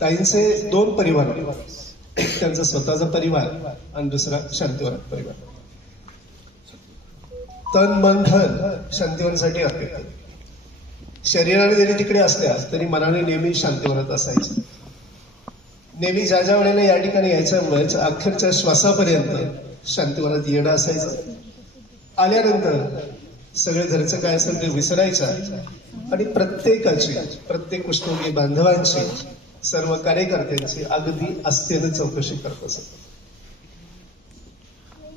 ताईंचे दोन परिवार, एक त्यांचा स्वतःचा परिवार आणि दुसरा शांतिवन परिवार. तन मन धन शांतिवनासाठी अर्पित केले. शरीराने जरी तिकडे असल्या तरी मनाने नेहमी शांतिवनात असायचे. नेहमी ज्या ज्या वेळेला या ठिकाणी यायच्यामुळेच अखेरच्या श्वासापर्यंत शांतिवनात येणं असायचं. आल्यानंतर सगळे घरचं काय असेल ते विसरायचं आणि प्रत्येक कुष्ठरोगी बांधवांची, सर्व कार्यकर्त्यांची अगदी आस्थेने चौकशी करत असत.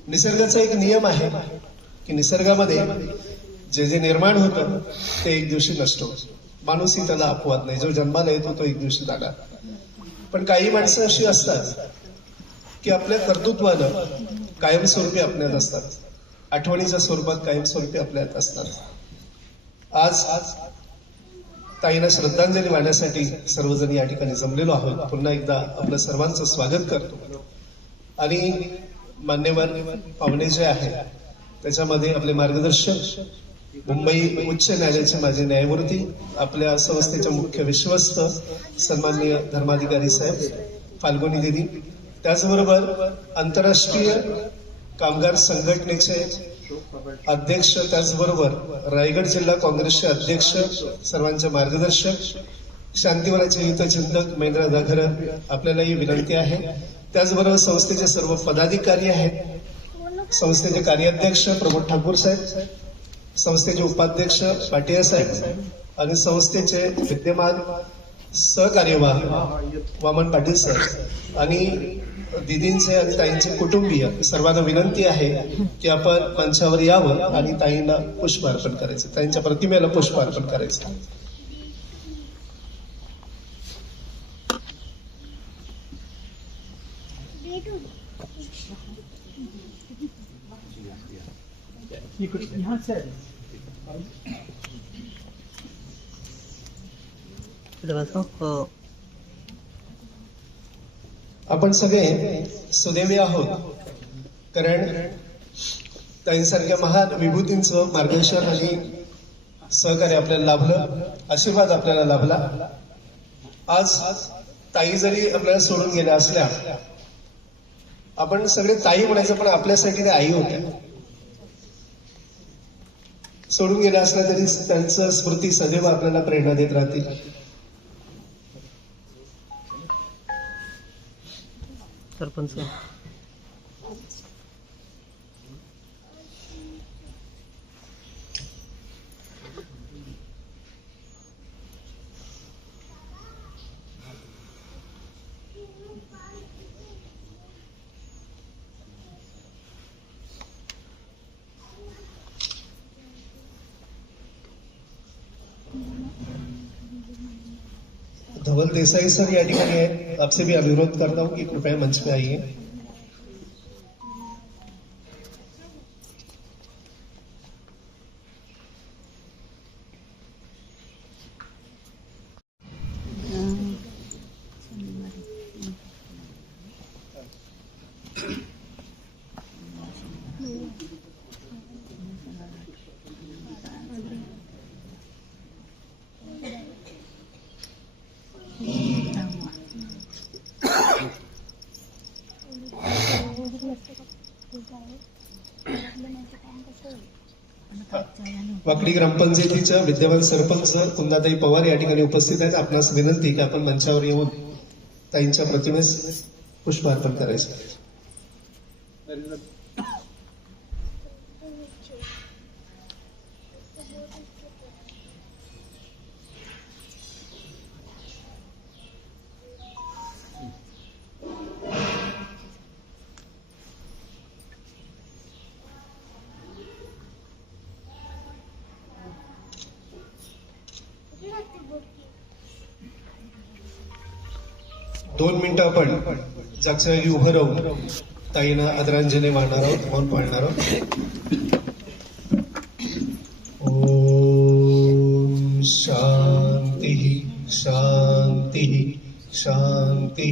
निसर्गाचा एक नियम आहे की निसर्गामध्ये जे जे निर्माण होतं ते एक दिवशी नष्ट होतं. माणूसही त्याला अपवाद नाही. जो जन्माला येतो तो एक दिवशी जाणार. पण काही माणसं अशी असतात की आपल्या कर्तृत्वानं कायमस्वरूपी आपल्यात असतात, आठवणीच्या स्वरूपात कायमस्वरूपी आपल्यात असतात. आज ताईंना श्रद्धांजली वाहण्यासाठी सर्वजण या ठिकाणी जमलेलो आहोत. पुन्हा एकदा आपलं सर्वांचं स्वागत करतो. आणि मान्यवर पाहुणे जे आहेत त्याच्यामध्ये आपले मार्गदर्शक, मुंबई उच्च न्यायालयाचे माजी न्यायमूर्ती, आपल्या संस्थेच्या मुख्य विश्वस्त सन्माननीय धर्माधिकारी साहेब फाल्गुनी दिदी, त्याचबरोबर आंतरराष्ट्रीय कामगार संघटनेचे अध्यक्ष, त्याचबरोबर रायगड जिल्हा काँग्रेसचे अध्यक्ष, सर्वांचे मार्गदर्शक, शांतिवनाचे हितचिंतक महेंद्र दाघर, आपल्यालाही विनंती आहे. त्याचबरोबर संस्थेचे सर्व पदाधिकारी आहेत, संस्थेचे कार्याध्यक्ष प्रमोद ठाकूर साहेब, संस्थेचे उपाध्यक्ष पाटिया साहेब आणि संस्थेचे विद्यमान सहकार्यवाह वामन पाटील साहेब आणि दिदींचे आणि ताईंचे कुटुंबीय, सर्वांना विनंती आहे की आपण मंचावर यावं आणि ताईंना पुष्प अर्पण करायचं, ताईंच्या प्रतिमेला पुष्प अर्पण करायचं. आपण सगळे सुदैवी आहोत, कारण ताईंसारख्या महान विभूतींचं मार्गदर्शन आणि सहकार्य आपल्याला लाभलं, आशीर्वाद आपल्याला लाभला. आज ताई जरी आपल्याला सोडून गेल्या असल्या, आपण सगळे ताई म्हणायचं, पण आपल्यासाठी त्या आई होत्या. सोडून गेल्या असल्या तरी त्यांचं स्मृती सदैव आपल्याला प्रेरणा देत राहतील. सरपंच धवल देसाई सर या ठिकाणी है, आपसे भी अनुरोध करता हूं कि कृपया मंच पे आइए. वाकडी ग्रामपंचायतीच्या विद्यमान सरपंच कुंदाताई पवार या ठिकाणी उपस्थित आहेत. आपणास विनंती की आपण मंचावर येऊन ताईंच्या प्रतिमेस पुष्प अर्पण करायचं. दोन मिनिटं आपण जागच्या जागी उभं राहून ताईंना आदरांजली वाहणार आहोत, मौन पाळणार आहोत. ओम शांती शांती शांती.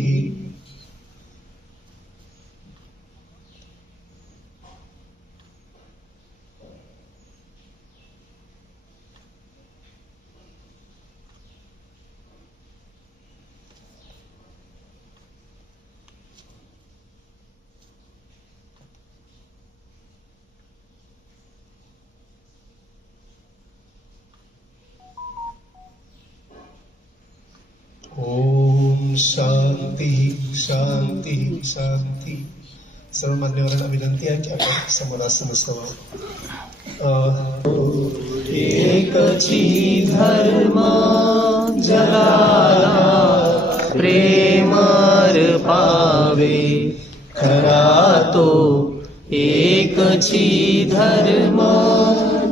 शांती शांती शांती. सर्व मान्यवरांना विनंती आहे की आपण समोरासन असावं. एकची धर्म जगाला प्रेमर पावे खरा तो. एकची धर्म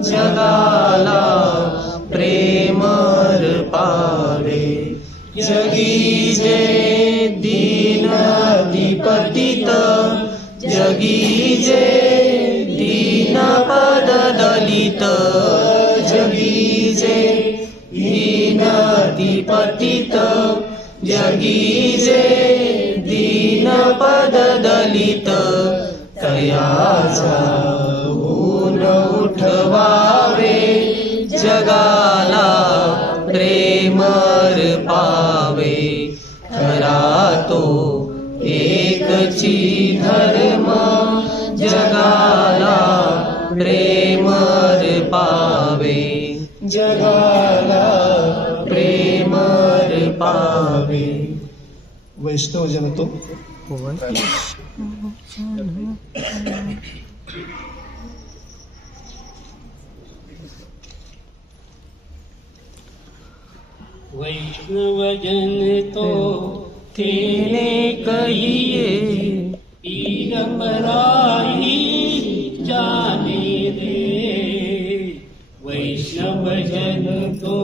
जगाला प्रेमर पावे. जगी जे दीन पतित जगी जे दीन पद दलित. जगी जे दीन पतित जगी जे दीन पद दलित. तयाचा ऊन उठवावे जगाला प्रेमर पावे खरा तो. एकची धर्म जगाला प्रेमर पावे जगाला प्रेमर पावे. वैष्णव जनतो वैष्णव जन तो तेने कहिए पीर पराई जाने रे. वैष्णव जन तो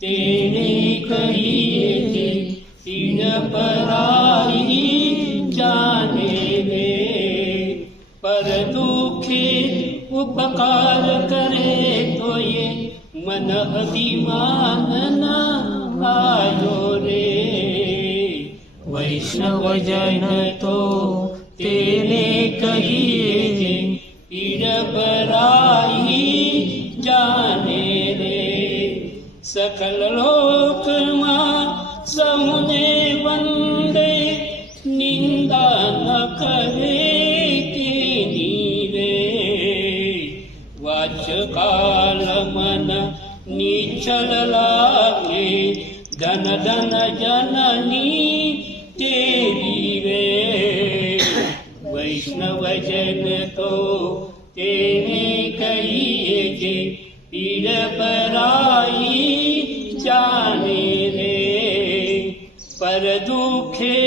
तेने कहिए पीर पराई जाने रे. पर दुखे उपकार करे तो ये मन अभिमान न आयो रे. वैष्णव जन तो तेने कहिए पीर पराई जाने रे. सकल लोक मां समुने वंदे निंदा न करे तेनी रे. वाच काल मन निचल लागे धन धन जननी तेरी रे. वैष्णव जन तो तेने कहिए जे पीर पराई जाने रे. पर दुखे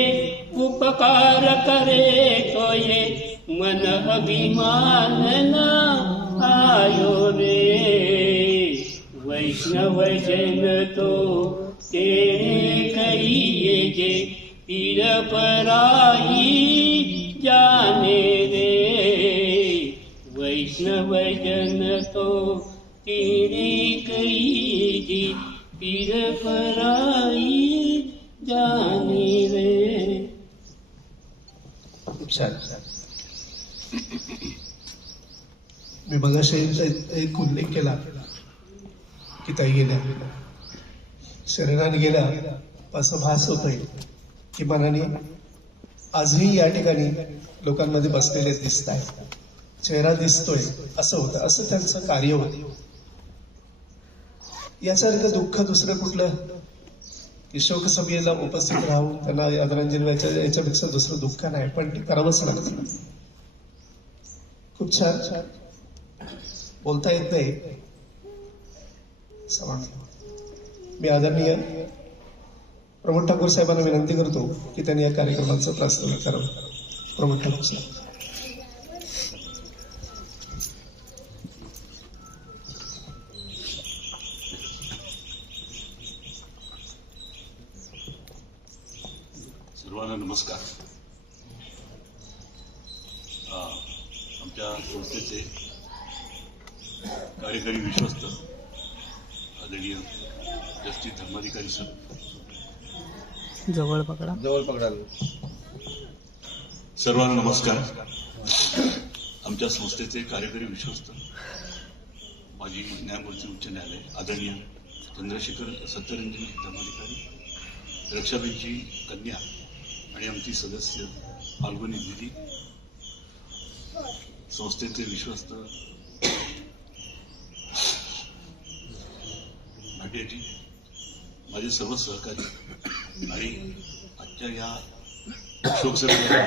उपकार करे तो ये मन अभिमान न आयो रे. वैष्णव जन तो तेने कहिए जे पीर पराई जाने रे. वैष्णव जन तो तेने कहिए जे पीर पराई जाने रे. छान. मी मगाशी एक उल्लेख केला की ताई गेल्या शरीराने गेल्या असं भास होतोय की मनाने आजही या ठिकाणी लोकांमध्ये बसलेले दिसत आहेत. चेहरा दिसतोय असं होतं. असं त्यांचं कार्य होतं. यासारखं दुःख दुसरं कुठलं की शोकसभेला उपस्थित राहून त्यांना आदरांजली याच्यापेक्षा दुसरं दुःख नाही. पण ते करावंच लागतं. खूप छान बोलता येत नाही. मी आदरणीय प्रमोद ठाकूर साहेबांना विनंती करतो की त्यांनी या कार्यक्रमाचं प्रास्ताविक करावं. प्रमोद ठाकूर साहेब. सर्वांना नमस्कार. आमच्या संस्थेचे कार्यकारी विश्वस्त आदरणीय जस्टिस धर्माधिकारी सर, जवळ पकडा सर्वांना नमस्कार. आमच्या संस्थेचे कार्यकारी विश्वस्त माजी न्यायमूर्ती उच्च न्यायालय आदरणीय चंद्रशेखर सत्यरंजन धर्माधिकारी, रक्षाबाईंची कन्या आणि आमची सदस्य फाल्गुनी दिदी, संस्थेचे विश्वस्त भाटियाजी, माझे सर्व सहकारी आणि आजच्या या शोकसभेला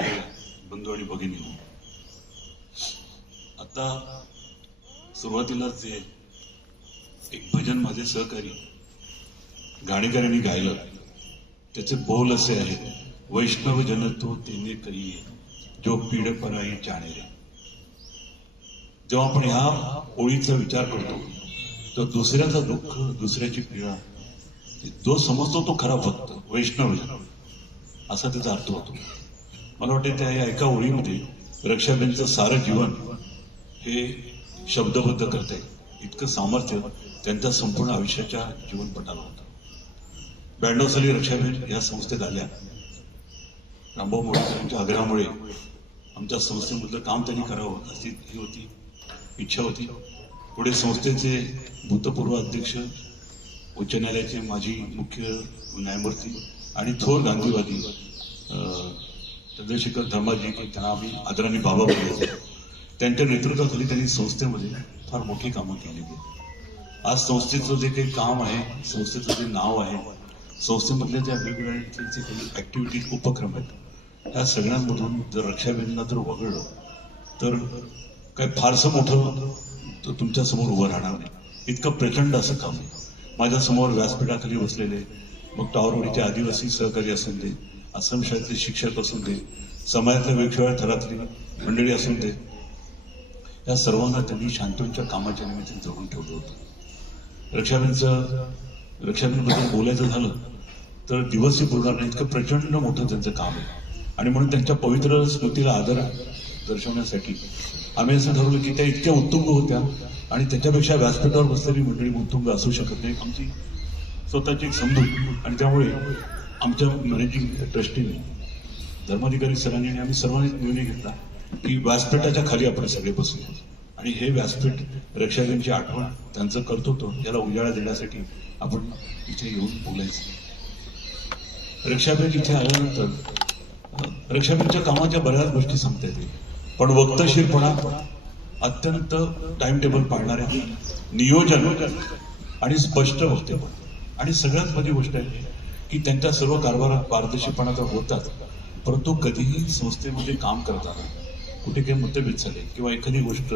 बंधू आणि भगिनी, आता सुरुवातीला जे एक भजन माझे सहकारी गाणेकऱ्यांनी गायलं, त्याचे बोल असे आहेत, वैष्णव जन तो तेने कहिये, जो पीड पराई जाणे रे. जेव्हा आपण ह्या ओळीचा विचार करतो तर दुसऱ्याचं दुःख, दुसऱ्याची पीडा जो समजतो तो खरा भक्त, वैष्णव असा त्याचा अर्थ होतो. मला वाटतं त्या या एका ओळीमध्ये रक्षाबेनचं सारं जीवन हे शब्दबद्ध करता येईल, इतकं सामर्थ्य त्यांच्या संपूर्ण आयुष्याच्या जीवनपटाला होतं. 92 साली रक्षाबेन या संस्थेत आल्या. रामभाऊ मोडेकरांच्या आग्रहामुळे आमच्या संस्थेमधलं काम त्यांनी करावं अशी ही होती, इच्छा होती. पुढे संस्थेचे भूतपूर्व अध्यक्ष, उच्च न्यायालयाचे माजी मुख्य न्यायमूर्ती आणि थोर गांधीवादी चंद्रशेखर धर्माजी, की त्यांना आम्ही आदराने बाबा बोलायचो, त्यांच्या नेतृत्वाखाली त्यांनी संस्थेमध्ये फार मोठी कामं केली आहेत. आज संस्थेचं जे काही काम आहे, संस्थेचं जे नाव आहे, संस्थेमधल्या ज्या वेगवेगळ्या जे काही ऍक्टिव्हिटीज, उपक्रम आहेत, ह्या सगळ्यांमधून जर रक्षाबेनला जर वगळलं तर काय फारसं मोठं तुमच्या समोर उभं राहणार नाही. इतकं प्रचंड असं काम आहे. माझ्या समोर व्यासपीठाखाली बसलेले मग टावरवाडीचे आदिवासी सहकारी असून दे, आसाम शाळेतले शिक्षक असून दे, समाजातल्या वेगवेगळ्या थरातली मंडळी असून दे, या सर्वांना त्यांनी शांतूंच्या कामाच्या निमित्ताने जवळून ठेवलं होतं. रक्षाबेनबद्दल बोलायचं झालं तर दिवसही बोलणार नाही, इतकं प्रचंड मोठं त्यांचं काम आहे. आणि म्हणून त्यांच्या पवित्र स्मृतीला आदर दर्शवण्यासाठी आम्ही असं ठरवलं की त्या इतक्या उत्तुंग होत्या आणि त्याच्यापेक्षा व्यासपीठावर बसलेली मंडळी उत्तुंग असू शकत नाही, आमची स्वतःची एक समजूत. आणि त्यामुळे आमच्या मॅनेजिंग ट्रस्टीने, धर्माधिकारी सरांनी आणि आम्ही सर्वांनी निर्णय घेतला की व्यासपीठाच्या खाली आपण सगळे बसूया आणि हे व्यासपीठ रक्षाबेनची आठवण, त्यांचं कर्तृत्व याला उजाळा देण्यासाठी आपण इथे येऊन बोलायचं. रक्षाबेन इथे आल्यानंतर रक्षाबेनच्या कामाच्या बऱ्याच गोष्टी सांगता येतील, पण वक्तशीरपणा, अत्यंत टाइम टेबल पाळणाऱ्या, नियोजन आणि स्पष्ट वक्तव्य, आणि सगळ्यात मोठी गोष्ट आहे की त्यांच्या सर्व कारभारात पारदर्शीपणा तर होताच, परंतु कधीही संस्थेमध्ये काम करताना कुठे काही मतभेद झाले किंवा एखादी गोष्ट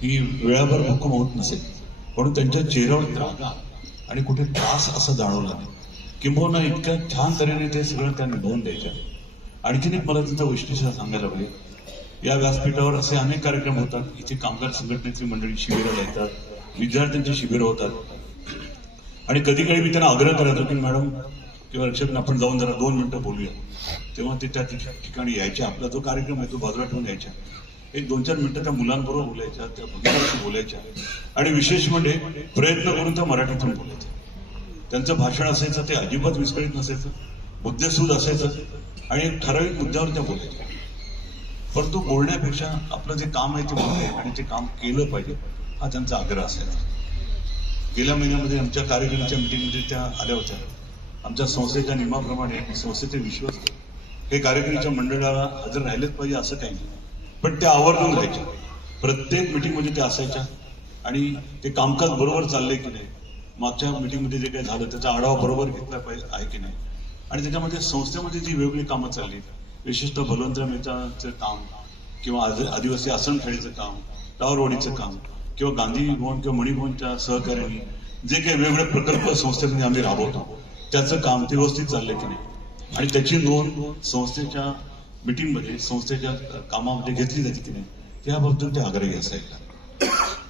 ही वेळाभर हुकूम होत नसेल, म्हणून त्यांच्या चेहऱ्यावर रागा आणि कुठे त्रास असा जाणवला नाही, किंबहुना इतक्या छान तऱ्हेने ते सगळं त्या निभावून द्यायच्या. आणखीन एक मला त्यांचं वैशिष्ट्य सांगायला पाहिजे, या व्यासपीठावर असे अनेक कार्यक्रम होतात, इथे कामगार संघटनेची मंडळी शिबिराला येतात, विद्यार्थ्यांची शिबिरं होतात, आणि कधी काळी मी त्यांना आग्रह करायचो की मॅडम किंवा रक्षाबेन आपण जाऊन जरा 2 मिनिटं बोलूया, तेव्हा ते त्या ठिकाणी यायच्या. आपला जो कार्यक्रम आहे तो बाजूला ठेवून यायच्या, एक 2-4 मिनिटं त्या मुलांबरोबर बोलायच्या, त्या भगिनीशी बोलायच्या, आणि विशेष म्हणजे प्रयत्न करून त्या मराठीतून बोलायच्या. त्यांचं भाषण असायचं ते अजिबात विस्कळीत नसायचं, मुद्देसूद असायचं, आणि एक ठराविक मुद्द्यावर त्या बोलायच्या. परंतु बोलण्यापेक्षा आपलं जे काम आहे ते बोलणे आणि ते काम केलं पाहिजे हा त्यांचा आग्रह असायचा. गेल्या महिन्यामध्ये आमच्या कार्यकारिणीच्या मिटिंगमध्ये त्या आल्या होत्या. आमच्या संस्थेच्या नियमाप्रमाणे संस्थेचे विश्वस्त हे कार्यकारिणीच्या मंडळाला हजर राहिलेच पाहिजे असं काही नाही, पण त्या आवर्जून राहायच्या. प्रत्येक मिटिंगमध्ये त्या असायच्या आणि ते कामकाज बरोबर चाललंय की नाही, मागच्या मिटिंगमध्ये जे काही झालं त्याचा आढावा बरोबर घेतला पाहिजे आहे की नाही, आणि त्याच्यामध्ये संस्थेमध्ये जी वेगवेगळी कामं चालली, विशेषतः बलवंतराव मेहताचं काम किंवा आदिवासी आसनखेडीचं काम, टावरवाडीचं काम किंवा गांधी भवन किंवा मणिभवनच्या सहकार्याने जे काही वेगवेगळे प्रकल्प संस्थेमध्ये आम्ही राबवतो त्याचं काम ते व्यवस्थित चाललंय की नाही, आणि त्याची नोंद संस्थेच्या मिटिंगमध्ये, संस्थेच्या कामामध्ये घेतली जाते की नाही, त्याबद्दल ते आग्रही असायला.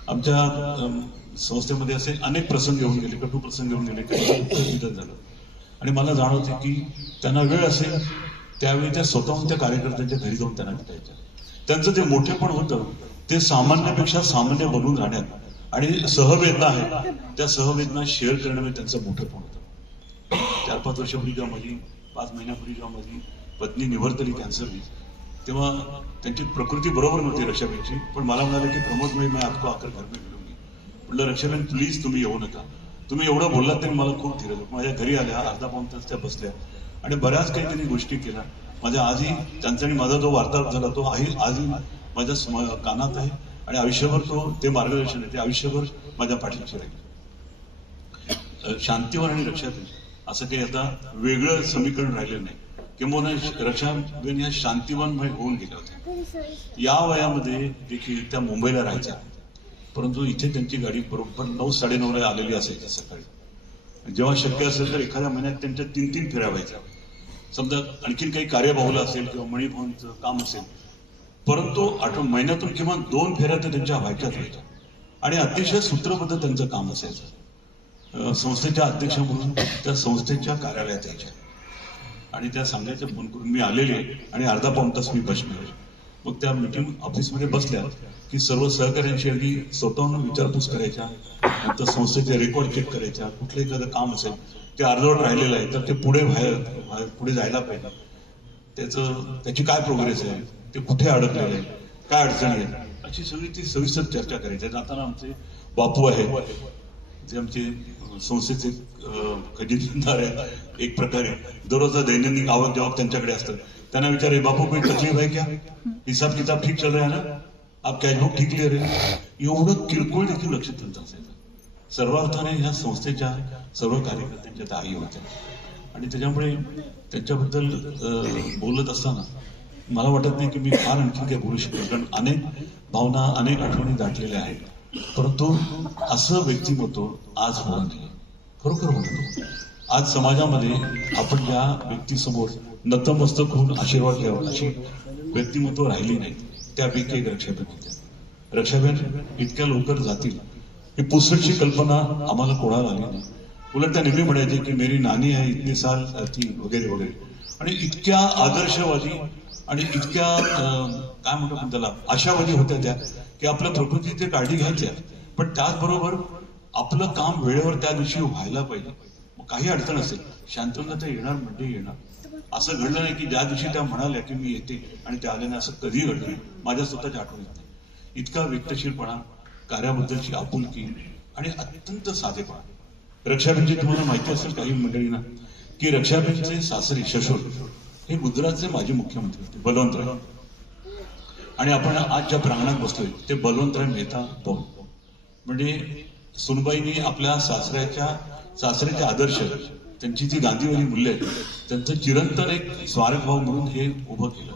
आमच्या संस्थेमध्ये असे अनेक प्रसंग येऊन गेले, कटू प्रसंग येऊन गेले, काही झालं, आणि मला जाणवते की त्यांना वेळ असेल त्यावेळी त्या स्वतःहून त्या कार्यकर्त्यांच्या घरी जाऊन त्यांना भेटायच्या. त्यांचं जे मोठेपण होतं ते सामान्यापेक्षा सामान्य बनून राहण्यात आणि सहवेदना आहे त्या सहवेदना शेअर करण्यामध्ये त्यांचं मोठेपण होतं. 4-5 वर्षापूर्वी जेव्हा माझी 5 महिन्यापूर्वी जेव्हा माझी पत्नी निवर्तली कॅन्सरने, तेव्हा त्यांची प्रकृती बरोबर नव्हती रक्षाबेनची, पण मला म्हणाले की प्रमोद भाई मैं आपको आकर घर में मिळूंगी. म्हटलं रक्षाबेन प्लीज तुम्ही येऊ नका, तुम्ही एवढं बोललात तरी मला खूप धीरज. माझ्या घरी आल्या, अर्धा-पाऊण तास त्या बसल्या आणि बऱ्याच काही त्यांनी गोष्टी केल्या. माझ्या आजही त्यांचा आणि माझा जो वार्तालाप झाला तो आजही माझ्या कानात आहे आणि आयुष्यभर ते मार्गदर्शन आहे, ते आयुष्यभर माझ्या पाठीशी राहील. शांतीवन आणि रक्षाबेन असं काही आता वेगळं समीकरण राहिलेलं नाही. किंवा रक्षाबेन या शांतिवनमय होऊन गेल्या होत्या. या वयामध्ये देखील त्या मुंबईला राहायच्या, परंतु इथे त्यांची गाडी बरोबर 9-9:30 ला आलेली असायची सकाळी. जेव्हा शक्य असेल तर एखाद्या महिन्यात त्यांच्या 3-3 फेऱ्या व्हायच्या. समजा आणखीन काही कार्यबाहुलं असेल किंवा मणिभवनचं काम असेल, परंतु महिन्यातून किमान 2 फेऱ्या तर त्यांच्या व्हायच्याच व्हायच्या. आणि अतिशय सूत्रबद्ध त्यांचं काम असायचं. संस्थेच्या अध्यक्ष म्हणून त्या संस्थेच्या कार्यालयात यायच्या आणि त्या सांगायचं फोन करून मी आलेले आणि अर्धा पाऊण तास मी बसणार. मग त्या मीटिंग ऑफिसमध्ये बसल्या की सर्व सहकार्यांशी अगदी स्वतःहून विचारपूस करायच्या, नंतर संस्थेचे रेकॉर्ड चेक करायच्या. कुठलं एखादं काम असेल ते अर्धवट राहिलेलं आहे तर ते पुढे जायला पाहिजे, त्याची काय प्रोग्रेस आहे, ते कुठे अडकलेलं आहे, काय अडचणी आहेत, अशी सगळी ती सविस्तर चर्चा करायची. जाताना आमचे बापू आहेत जे आमचे संस्थेचे खजिनदार आहेत एक प्रकारे. दररोज दैनंदिन आवक जावक त्यांच्याकडे असतात. त्यांना विचारे बापू कोई तकलीफ आहे क्या, हिसाब किताब ठीक चल रहा है ना, आप कॅशबुक ठीक क्लिअर आहे. एवढं किरकोळ देखील लक्ष त्यांचं असायचं. सर्वार्थाने ह्या संस्थेच्या सर्व कार्यकर्त्यांच्या त्या आई होत्या आणि त्याच्यामुळे त्यांच्याबद्दल बोलत असताना मला वाटत नाही की मी फार आणखी काही बोलू शकतो, कारण अनेक भावना अनेक आठवणी दाटलेल्या आहेत. परंतु असं व्यक्तिमत्व आज होऊन गेलं, खरोखर होऊन. आज समाजामध्ये आपण ज्या व्यक्तीसमोर नतमस्तक होऊन आशीर्वाद घ्यावा अशी व्यक्तिमत्व राहिली नाही. त्यापैकी एक रक्षाबेन होत्या. रक्षाबेन इतक्या लवकर जातील ही पुसटची कल्पना आम्हाला कोणाला आली नाही. उलट त्या नेहमी म्हणायचे की मेरी नानी आहे इतने साल थी वगैरे वगैरे. आणि इतक्या आदर्शवादी आणि इतक्या काय म्हणतो आपण त्याला आशावादी होत्या त्या की आपल्या प्रकृतीची काळजी घ्यायच्या, पण त्याचबरोबर आपलं काम वेळेवर त्या दिवशी व्हायला पाहिजे. मग काही अडचण असेल शांतता येणार म्हणजे येणार. असं घडलं नाही की ज्या दिवशी त्या म्हणाल्या की मी येते आणि त्या आल्याने असं कधी घडलं नाही. माझ्या स्वतःच्या आठवणीत नाही. इतका व्यक्तशीरपणा, कार्याबद्दलची आपुलकी आणि अत्यंत साधेपणा. रक्षाबेनची तुम्हाला माहिती असेल काही मंडळींना की रक्षाबेनचे सासरे शशोर हे गुजरातचे माजी मुख्यमंत्री होते बलवंतराय. आणि आपण आज ज्या प्रांगणात बसतोय ते बलवंतराय मेहता भवन. म्हणजे सुनबाईंनी आपल्या सासऱ्याचे आदर्श, त्यांची जी गांधीवादी मूल्य आहेत त्यांचं चिरंतन एक स्वारकभाव म्हणून हे उभं केलं.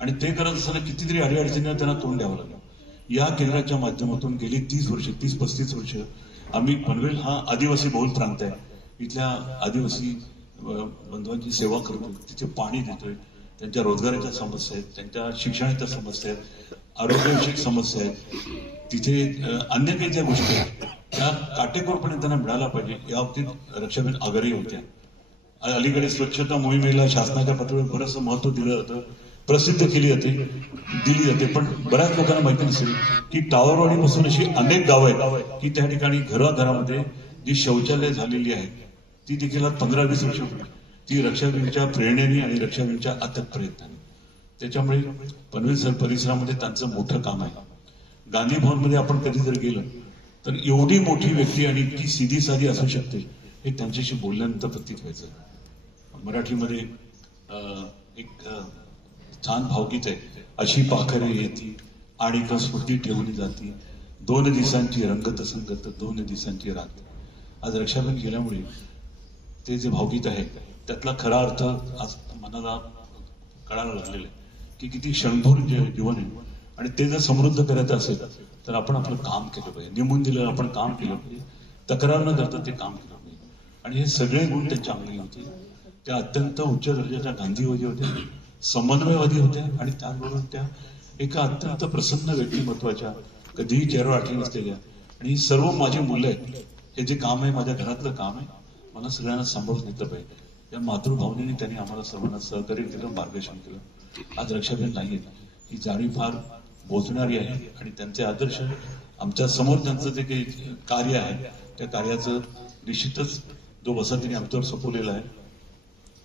आणि ते करत असताना कितीतरी अडीअडचणींना त्यांना तोंड द्यावं लागलं. या केंद्राच्या माध्यमातून गेली 30-35 वर्ष आम्ही पनवेल हा आदिवासी बहुल प्रांत आहे, इथल्या आदिवासी बंधवांची सेवा करतोय, तिथे पाणी देतोय, त्यांच्या रोजगाराच्या समस्या आहेत, त्यांच्या शिक्षणाच्या समस्या आहेत, आरोग्यविषयक समस्या आहेत, तिथे अन्य काही ज्या गोष्टी आहेत त्या काटेकोरपणे त्यांना मिळायला पाहिजे या बाबतीत रक्षाबेन आग्रही होत्या. अलीकडे स्वच्छता मोहिमेला शासनाच्या पातळीवर बरंचसं महत्व दिलं जातं, प्रसिद्ध दिली जाते, पण बऱ्याच लोकांना माहिती नसेल की टावरवाडीपासून अशी अनेक गावं आहेत की त्या ठिकाणी घराघरामध्ये जी शौचालय झालेली आहेत ती देखील 15-20 वर्ष ती रक्षाबेनच्या प्रेरणेने आणि रक्षाबेनच्या अथक प्रयत्नाने. त्याच्यामुळे पनवेल परिसरामध्ये त्यांचं मोठं काम आहे. गांधी भवनमध्ये आपण कधी जर गेलं तर एवढी मोठी व्यक्ती आणि इतकी सीधी साधी असू शकते हे त्यांच्याशी बोलल्यानंतर प्रतीत व्हायचं. मराठीमध्ये एक छान भावगीत आहे, अशी पाखरे येती आणि का स्मृती ठेवली जाती, 2 दिवसांची रंगत संगत 2 दिवसांची रात. आज रक्षाबेन गेल्यामुळे ते जे भावगीत आहे त्यातला खरा अर्थ आज मनाला कळायला लागलेला आहे की किती क्षणभर जीवन आहे. आणि ते जर समृद्ध करायचं असेल तर आपण आपलं काम केलं पाहिजे, नेमून दिलं आपण काम केलं पाहिजे, तक्रार न करता ते काम केलं पाहिजे. आणि हे सगळे गुण त्यांच्या अंगी होते. त्या अत्यंत उच्च दर्जाच्या गांधीवादी होत्या, समन्वयवादी होत्या आणि त्याचबरोबर त्या एका अत्यंत प्रसन्न व्यक्तिमत्वाच्या, कधीही चेहरा आठवण नसलेल्या. आणि ही सर्व माझी मुलं आहेत, हे जे काम आहे माझ्या घरातलं काम आहे, मला सगळ्यांना सांभाळून घेतलं पाहिजे. त्या मातृभावनेने त्यांनी आम्हाला सर्वांना सहकार्य केलं, मार्गदर्शन केलं. आज रक्षाबेन नाही ही जाणीव फार बोचणारी आहे आणि त्यांचे आदर्श आमच्या समोर त्यांचं जे काही कार्य आहे त्या कार्याचं निश्चितच जो वसंतीने आमच्यावर सोपवलेला आहे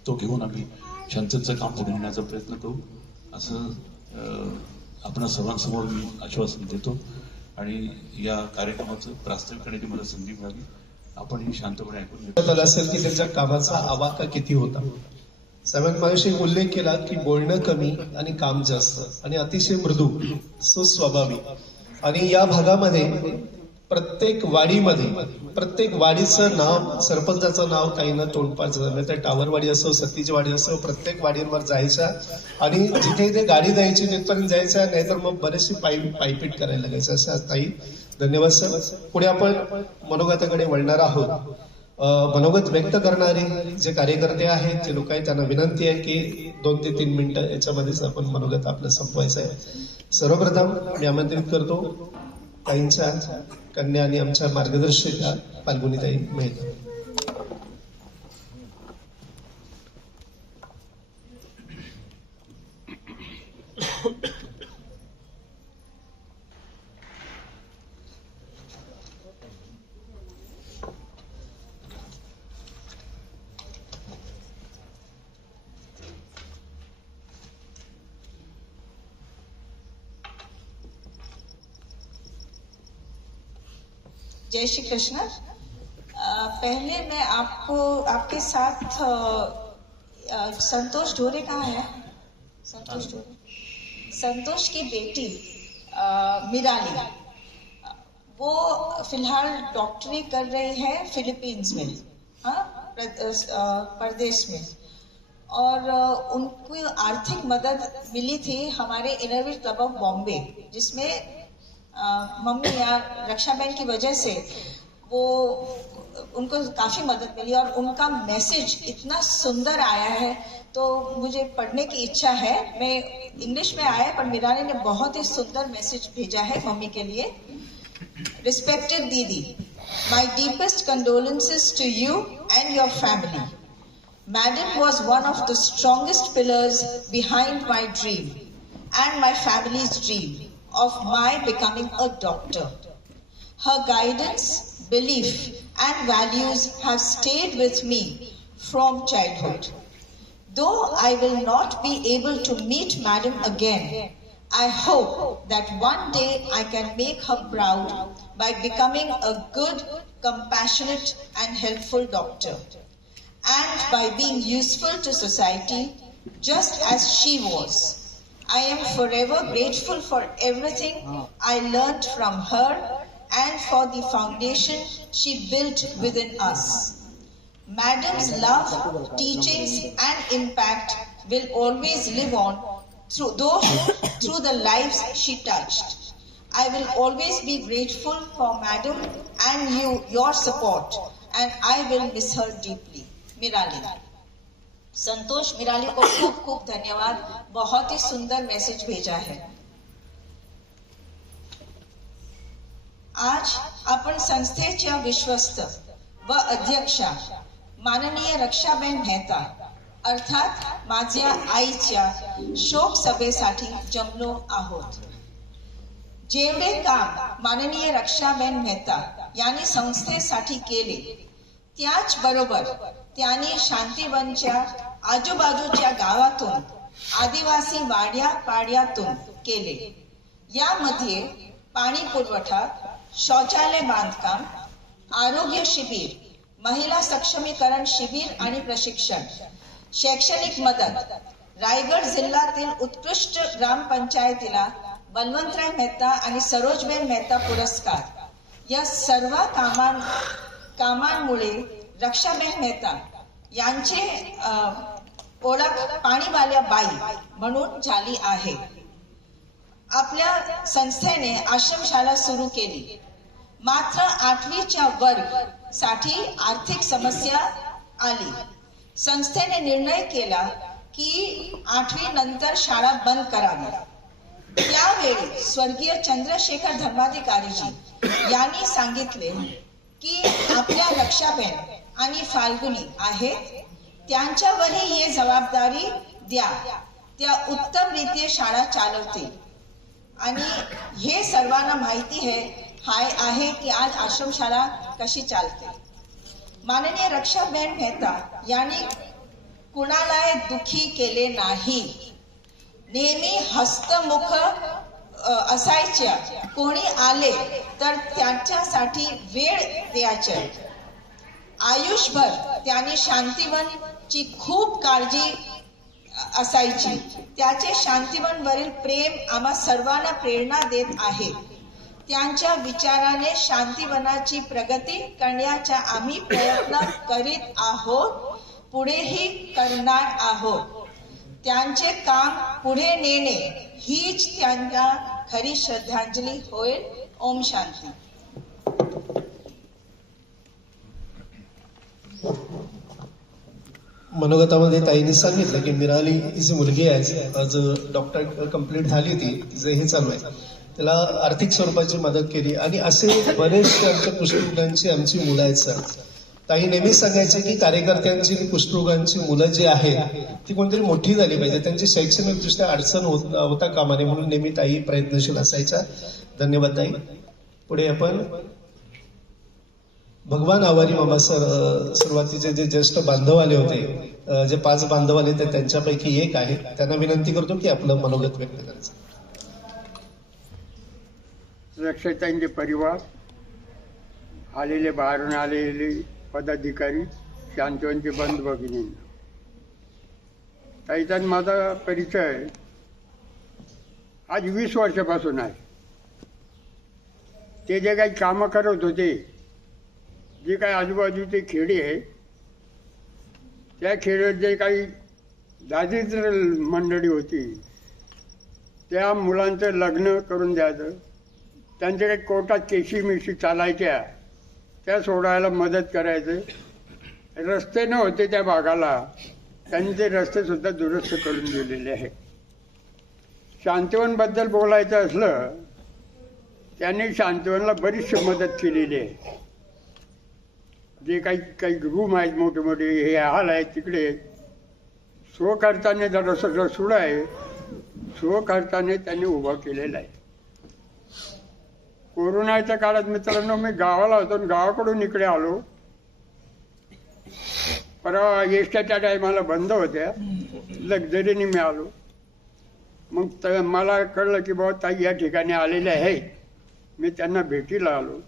तो घेऊन आम्ही शांततेचं काम पुढे नेण्याचा प्रयत्न करू असं आपणा सर्वांसमोर मी आश्वासन देतो. आणि या कार्यक्रमाचं प्रास्ताविक करण्याची मला संधी मिळाली, आपण ही शांतपणे ऐकून घेतो. असेल की त्यांच्या कामाचा आवाका किती होता. साहेबांनी माझ्याशी उल्लेख केला की बोलणं कमी आणि काम जास्त आणि अतिशय मृदू, सुस्वभावी. आणि या भागामध्ये प्रत्येक वाडीमध्ये प्रत्येक वाडीचं नाव, सरपंचाचं नाव ताईनं तोंडपाठ झालं. त्या टावरवाडी असो, सतीची वाडी असो, प्रत्येक वाडीवर जायच्या आणि जिथे इथे गाडी द्यायची तिथपर्यंत जायच्या, नाहीतर मग बरेचशी पायपीट करायला लागायचं. अशा ताई धन्यवाद सर. पुढे आपण मनोगताकडे वळणार आहोत. मनोगत व्यक्त करणारे जे कार्यकर्ते आहेत, जे लोक आहेत, त्यांना विनंती आहे की 2 ते 3 मिनिटं याच्यामध्येच आपण मनोगत आपलं संपवायचं आहे. सर्वप्रथम मी आमंत्रित करतो ताईंच्या कन्या आणि आमच्या मार्गदर्शिका फाल्गुनीताई मेहता. जय श्री कृष्ण। पहले मैं आपको आपके साथ संतोष ढोरे कहाँ है? संतोष ढोरे, संतोष की बेटी मिराली, वो फिलहाल डॉक्टरी कर रही है फिलीपींस में, हाँ, प्रदेश में, और उनको आर्थिक मदद मिली थी हमारे इनरव्हील क्लब ऑफ बॉम्बे, जिसमें मम्मी या रक्षा बहन की वजह से वो उनको काफ़ी मदद मिली और उनका मैसेज इतना सुंदर आया है तो मुझे पढ़ने की इच्छा है। मैं इंग्लिश में आया पर मिराली ने बहुत ही सुंदर मैसेज भेजा है मम्मी के लिए। Respected didi, my deepest condolences to you and your family. Madam was one of the strongest pillars behind my dream and my family's dream of my becoming a doctor. Her guidance, belief and values have stayed with me from childhood. Though I will not be able to meet Madam again, I hope that one day I can make her proud by becoming a good, compassionate and helpful doctor, and by being useful to society just as she was. I am forever grateful for everything I learned from her and for the foundation she built within us. Madam's love, teachings and impact will always live on through the lives she touched. I will always be grateful for Madam and your support, and I will miss her deeply. Mirali. Santosh, Mirali को खूप खूप धन्यवाद, बहुत ही सुंदर message भेजा है। आज आपण संस्थेच्या विश्वस्त व अध्यक्षा माननीय रक्षाबेन मेहता अर्थात माझ्या आईच्या शोक सभेसाठी जमलो आहोत। जेवढे काम माननीय रक्षाबेन मेहता यांनी संस्थेसाठी केले, त्याच बरोबर त्यांनी शांतीवनच्या आजूबाजूच्या गावातून, आदिवासी वाड्या पाड्यातून केले। यामध्ये पाणी पुरवठा, शौचालय बांधकाम, आरोग्य शिबिर, महिला सक्षमीकरण शिबिर आणि प्रशिक्षण, शैक्षणिक मदत, रायगड जिल्ह्यातील उत्कृष्ट ग्रामपंचायतीला बलवंतराय मेहता आणि सरोजबेन मेहता पुरस्कार, या सर्व कामांमुळे रक्षाबेन मेहता यांचे ओळख पाणीवाल्या बाई म्हणून झाली आहे। आपल्या संस्थेने आश्रमशाळा सुरू केली, मात्र 8वीच्या वर्ग साठी आर्थिक समस्या आली। संस्थेने निर्णय केला की 8वी नंतर शाळा बंद करावी। त्यावेळी स्वर्गीय चंद्रशेखर धर्माधिकारीजी यांनी सांगितले की आपल्या रक्षाबेन आणि फाल्गुनी आहेत, त्यांच्यावरही ही जबाबदारी द्या, त्या उत्तम रीतीने शाळा चालवतील। आणि हे सर्वांना माहिती आहे की आज आश्रमशाळा कशी चालते। माननीय रक्षाबेन मेहता यांनी कुणाला दुखी केले नाही, नेहमी हस्तमुख असायच्या। कोणी आले तर त्यांच्यासाठी वेळ द्यायचे। आयुष्यभर त्यांनी शांतीवनची खूप काळजी असायची। त्याचे शांतीवनवरील प्रेम आम्हा सर्वांना प्रेरणा देत आहे। त्यांच्या विचाराने शांतिवनाची प्रगती करण्याचा आम्ही प्रयत्न करीत आहोत, पुढेही करणार आहोत. त्यांचे काम पुढे नेणे हीच त्यांना खरी श्रद्धांजली होईल. ओम शांती. मनोगतामध्ये ताईंनी सांगितलं की मिराली ही जी मुलगी आहे, आज डॉक्टर कंप्लीट झाली होती, तिचं हे चालू आहे, त्याला आर्थिक स्वरूपाची मदत केली. आणि असे बरेचसे आमच्या कुष्ठरोगांची आमची मुलं आहेत सर. ताई नेहमीच सांगायचे की कार्यकर्त्यांची कुष्ठरोगांची मुलं जी आहेत ती कोणतरी मोठी झाली पाहिजे, त्यांची शैक्षणिकदृष्ट्या अडचण होता कामा नये, म्हणून नेहमी ताई प्रयत्नशील असायच्या. धन्यवाद ताई. पुढे आपण भगवान आवारी मामा सर, सुरुवातीचे जे ज्येष्ठ बांधव आले होते, जे 5 बांधव आले ते त्यांच्यापैकी एक आहे, त्यांना विनंती करतो की आपलं मनोगत व्यक्त करायचं. रक्षताईंचे परिवार, आलेले बाहेरून आलेले पदाधिकारी, शांतवनचे बंधू भगिनी, ताईचा माझा परिचय आज 20 वर्षापासून आहे. ते जे काही कामं करत होते, जे काही आजूबाजूचे खेडे आहे, त्या खेड्यात जे काही दारिद्र्य मंडळी होती, त्या मुलांचं लग्न करून द्यायचं, त्यांच्या काही कोर्टात केशी चालायच्या त्या सोडायला मदत करायचं. रस्ते नव्हते त्या भागाला, त्यांनी ते रस्तेसुद्धा दुरुस्त करून दिलेले आहे. शांतवनबद्दल बोलायचं असलं, त्यांनी शांतवनला बरीचशी मदत केलेली आहे. जे काही रूम आहेत मोठे मोठे, हे हॉल आहेत, तिकडे स्वखर्चाने रसोडा आहे, स्वखर्चाने त्यांनी उभा केलेला आहे. कोरोनाच्या काळात मित्रांनो मी गावाला होतो आणि गावाकडून इकडे आलो. परवा एसट्याच्या टायमाला बंद होत्या, लक्झरीने मी आलो. मग मला कळलं की बाबा ताई या ठिकाणी आलेल्या आहेत. मी त्यांना भेटीला आलो.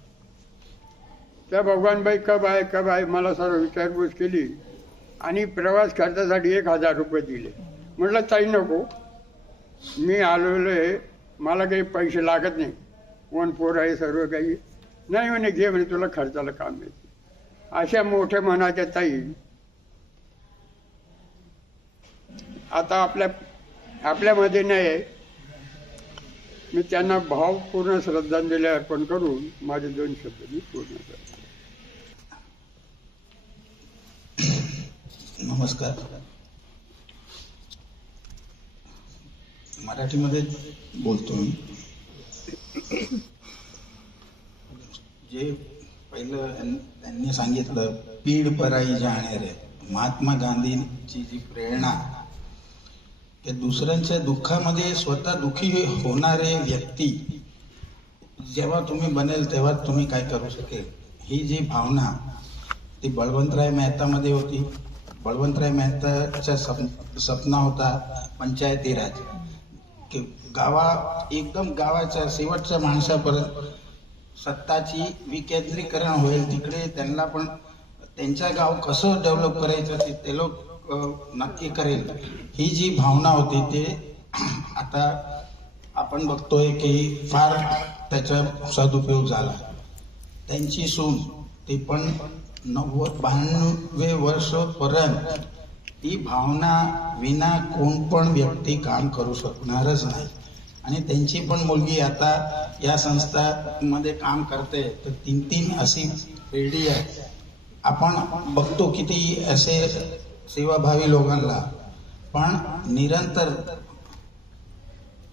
त्या भगवानबाई कब आहे मला सर्व विचारपूस केली आणि प्रवास खर्चासाठी 1000 रुपये दिले. म्हटलं ताई नको, मी आलेलो आहे, मला काही पैसे लागत नाही, 1-4 आहे सर्व काही. नाही म्हणे घे म्हणे, तुला खर्चाला काम येते. अशा मोठ्या मनाच्या ताई आता आपल्यामध्ये नाही आहे. मी त्यांना भावपूर्ण श्रद्धांजली अर्पण करून माझे 2 शब्द मी पूर्ण करतो. नमस्कार. मराठीमध्ये बोलतो मी. जे पहिलं त्यांनी सांगितलं, पीड पराई जाणे रे, महात्मा गांधींची जी प्रेरणा, की दुसऱ्यांच्या दुःखामध्ये स्वतः दुःखी होणारे व्यक्ती जेव्हा तुम्ही बनेल तेव्हा तुम्ही काय करू शकेल, ही जी भावना ती बळवंतराय मेहतामध्ये होती. बळवंतराय मेहताचा सपना होता पंचायती राज, की एकदम गावाच्या शेवटच्या माणसापर्यंत सत्ताची विकेंद्रीकरण होईल, तिकडे त्यांना पण त्यांचं गाव कसं डेव्हलप करायचं ते लोक नक्की करेल, ही जी भावना होती ते आता आपण बघतोय की फार त्याचा सदुपयोग झाला. त्यांची सून ती पण 92 वर्षपर्यंत ती भावना विना कोण पण व्यक्ती काम करू शकणारच नाही. आणि त्यांची पण मुलगी आता या संस्थांमध्ये काम करते, तर 3 अशी पिढी आहे. आपण बघतो किती असे सेवाभावी लोकांना, पण निरंतर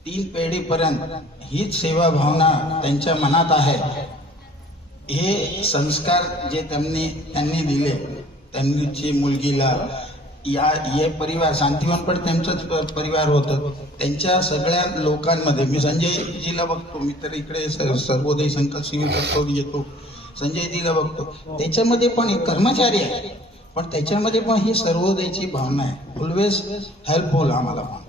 3 पिढीपर्यंत हीच सेवा भावना त्यांच्या मनात आहे. हे संस्कार जे त्यांनी दिले, त्यांची मुलगीला, हे परिवार शांतिवन पण त्यांचंच परिवार होतं. त्यांच्या सगळ्या लोकांमध्ये मी संजयजीला बघतो, मी तर इकडे सर्वोदय संकल्प शिबिर येतो, संजयजीला बघतो, त्याच्यामध्ये पण एक कर्मचारी आहे, पण त्याच्यामध्ये पण ही सर्वोदयची भावना आहे. ऑलवेज हेल्पफुल आम्हाला पण.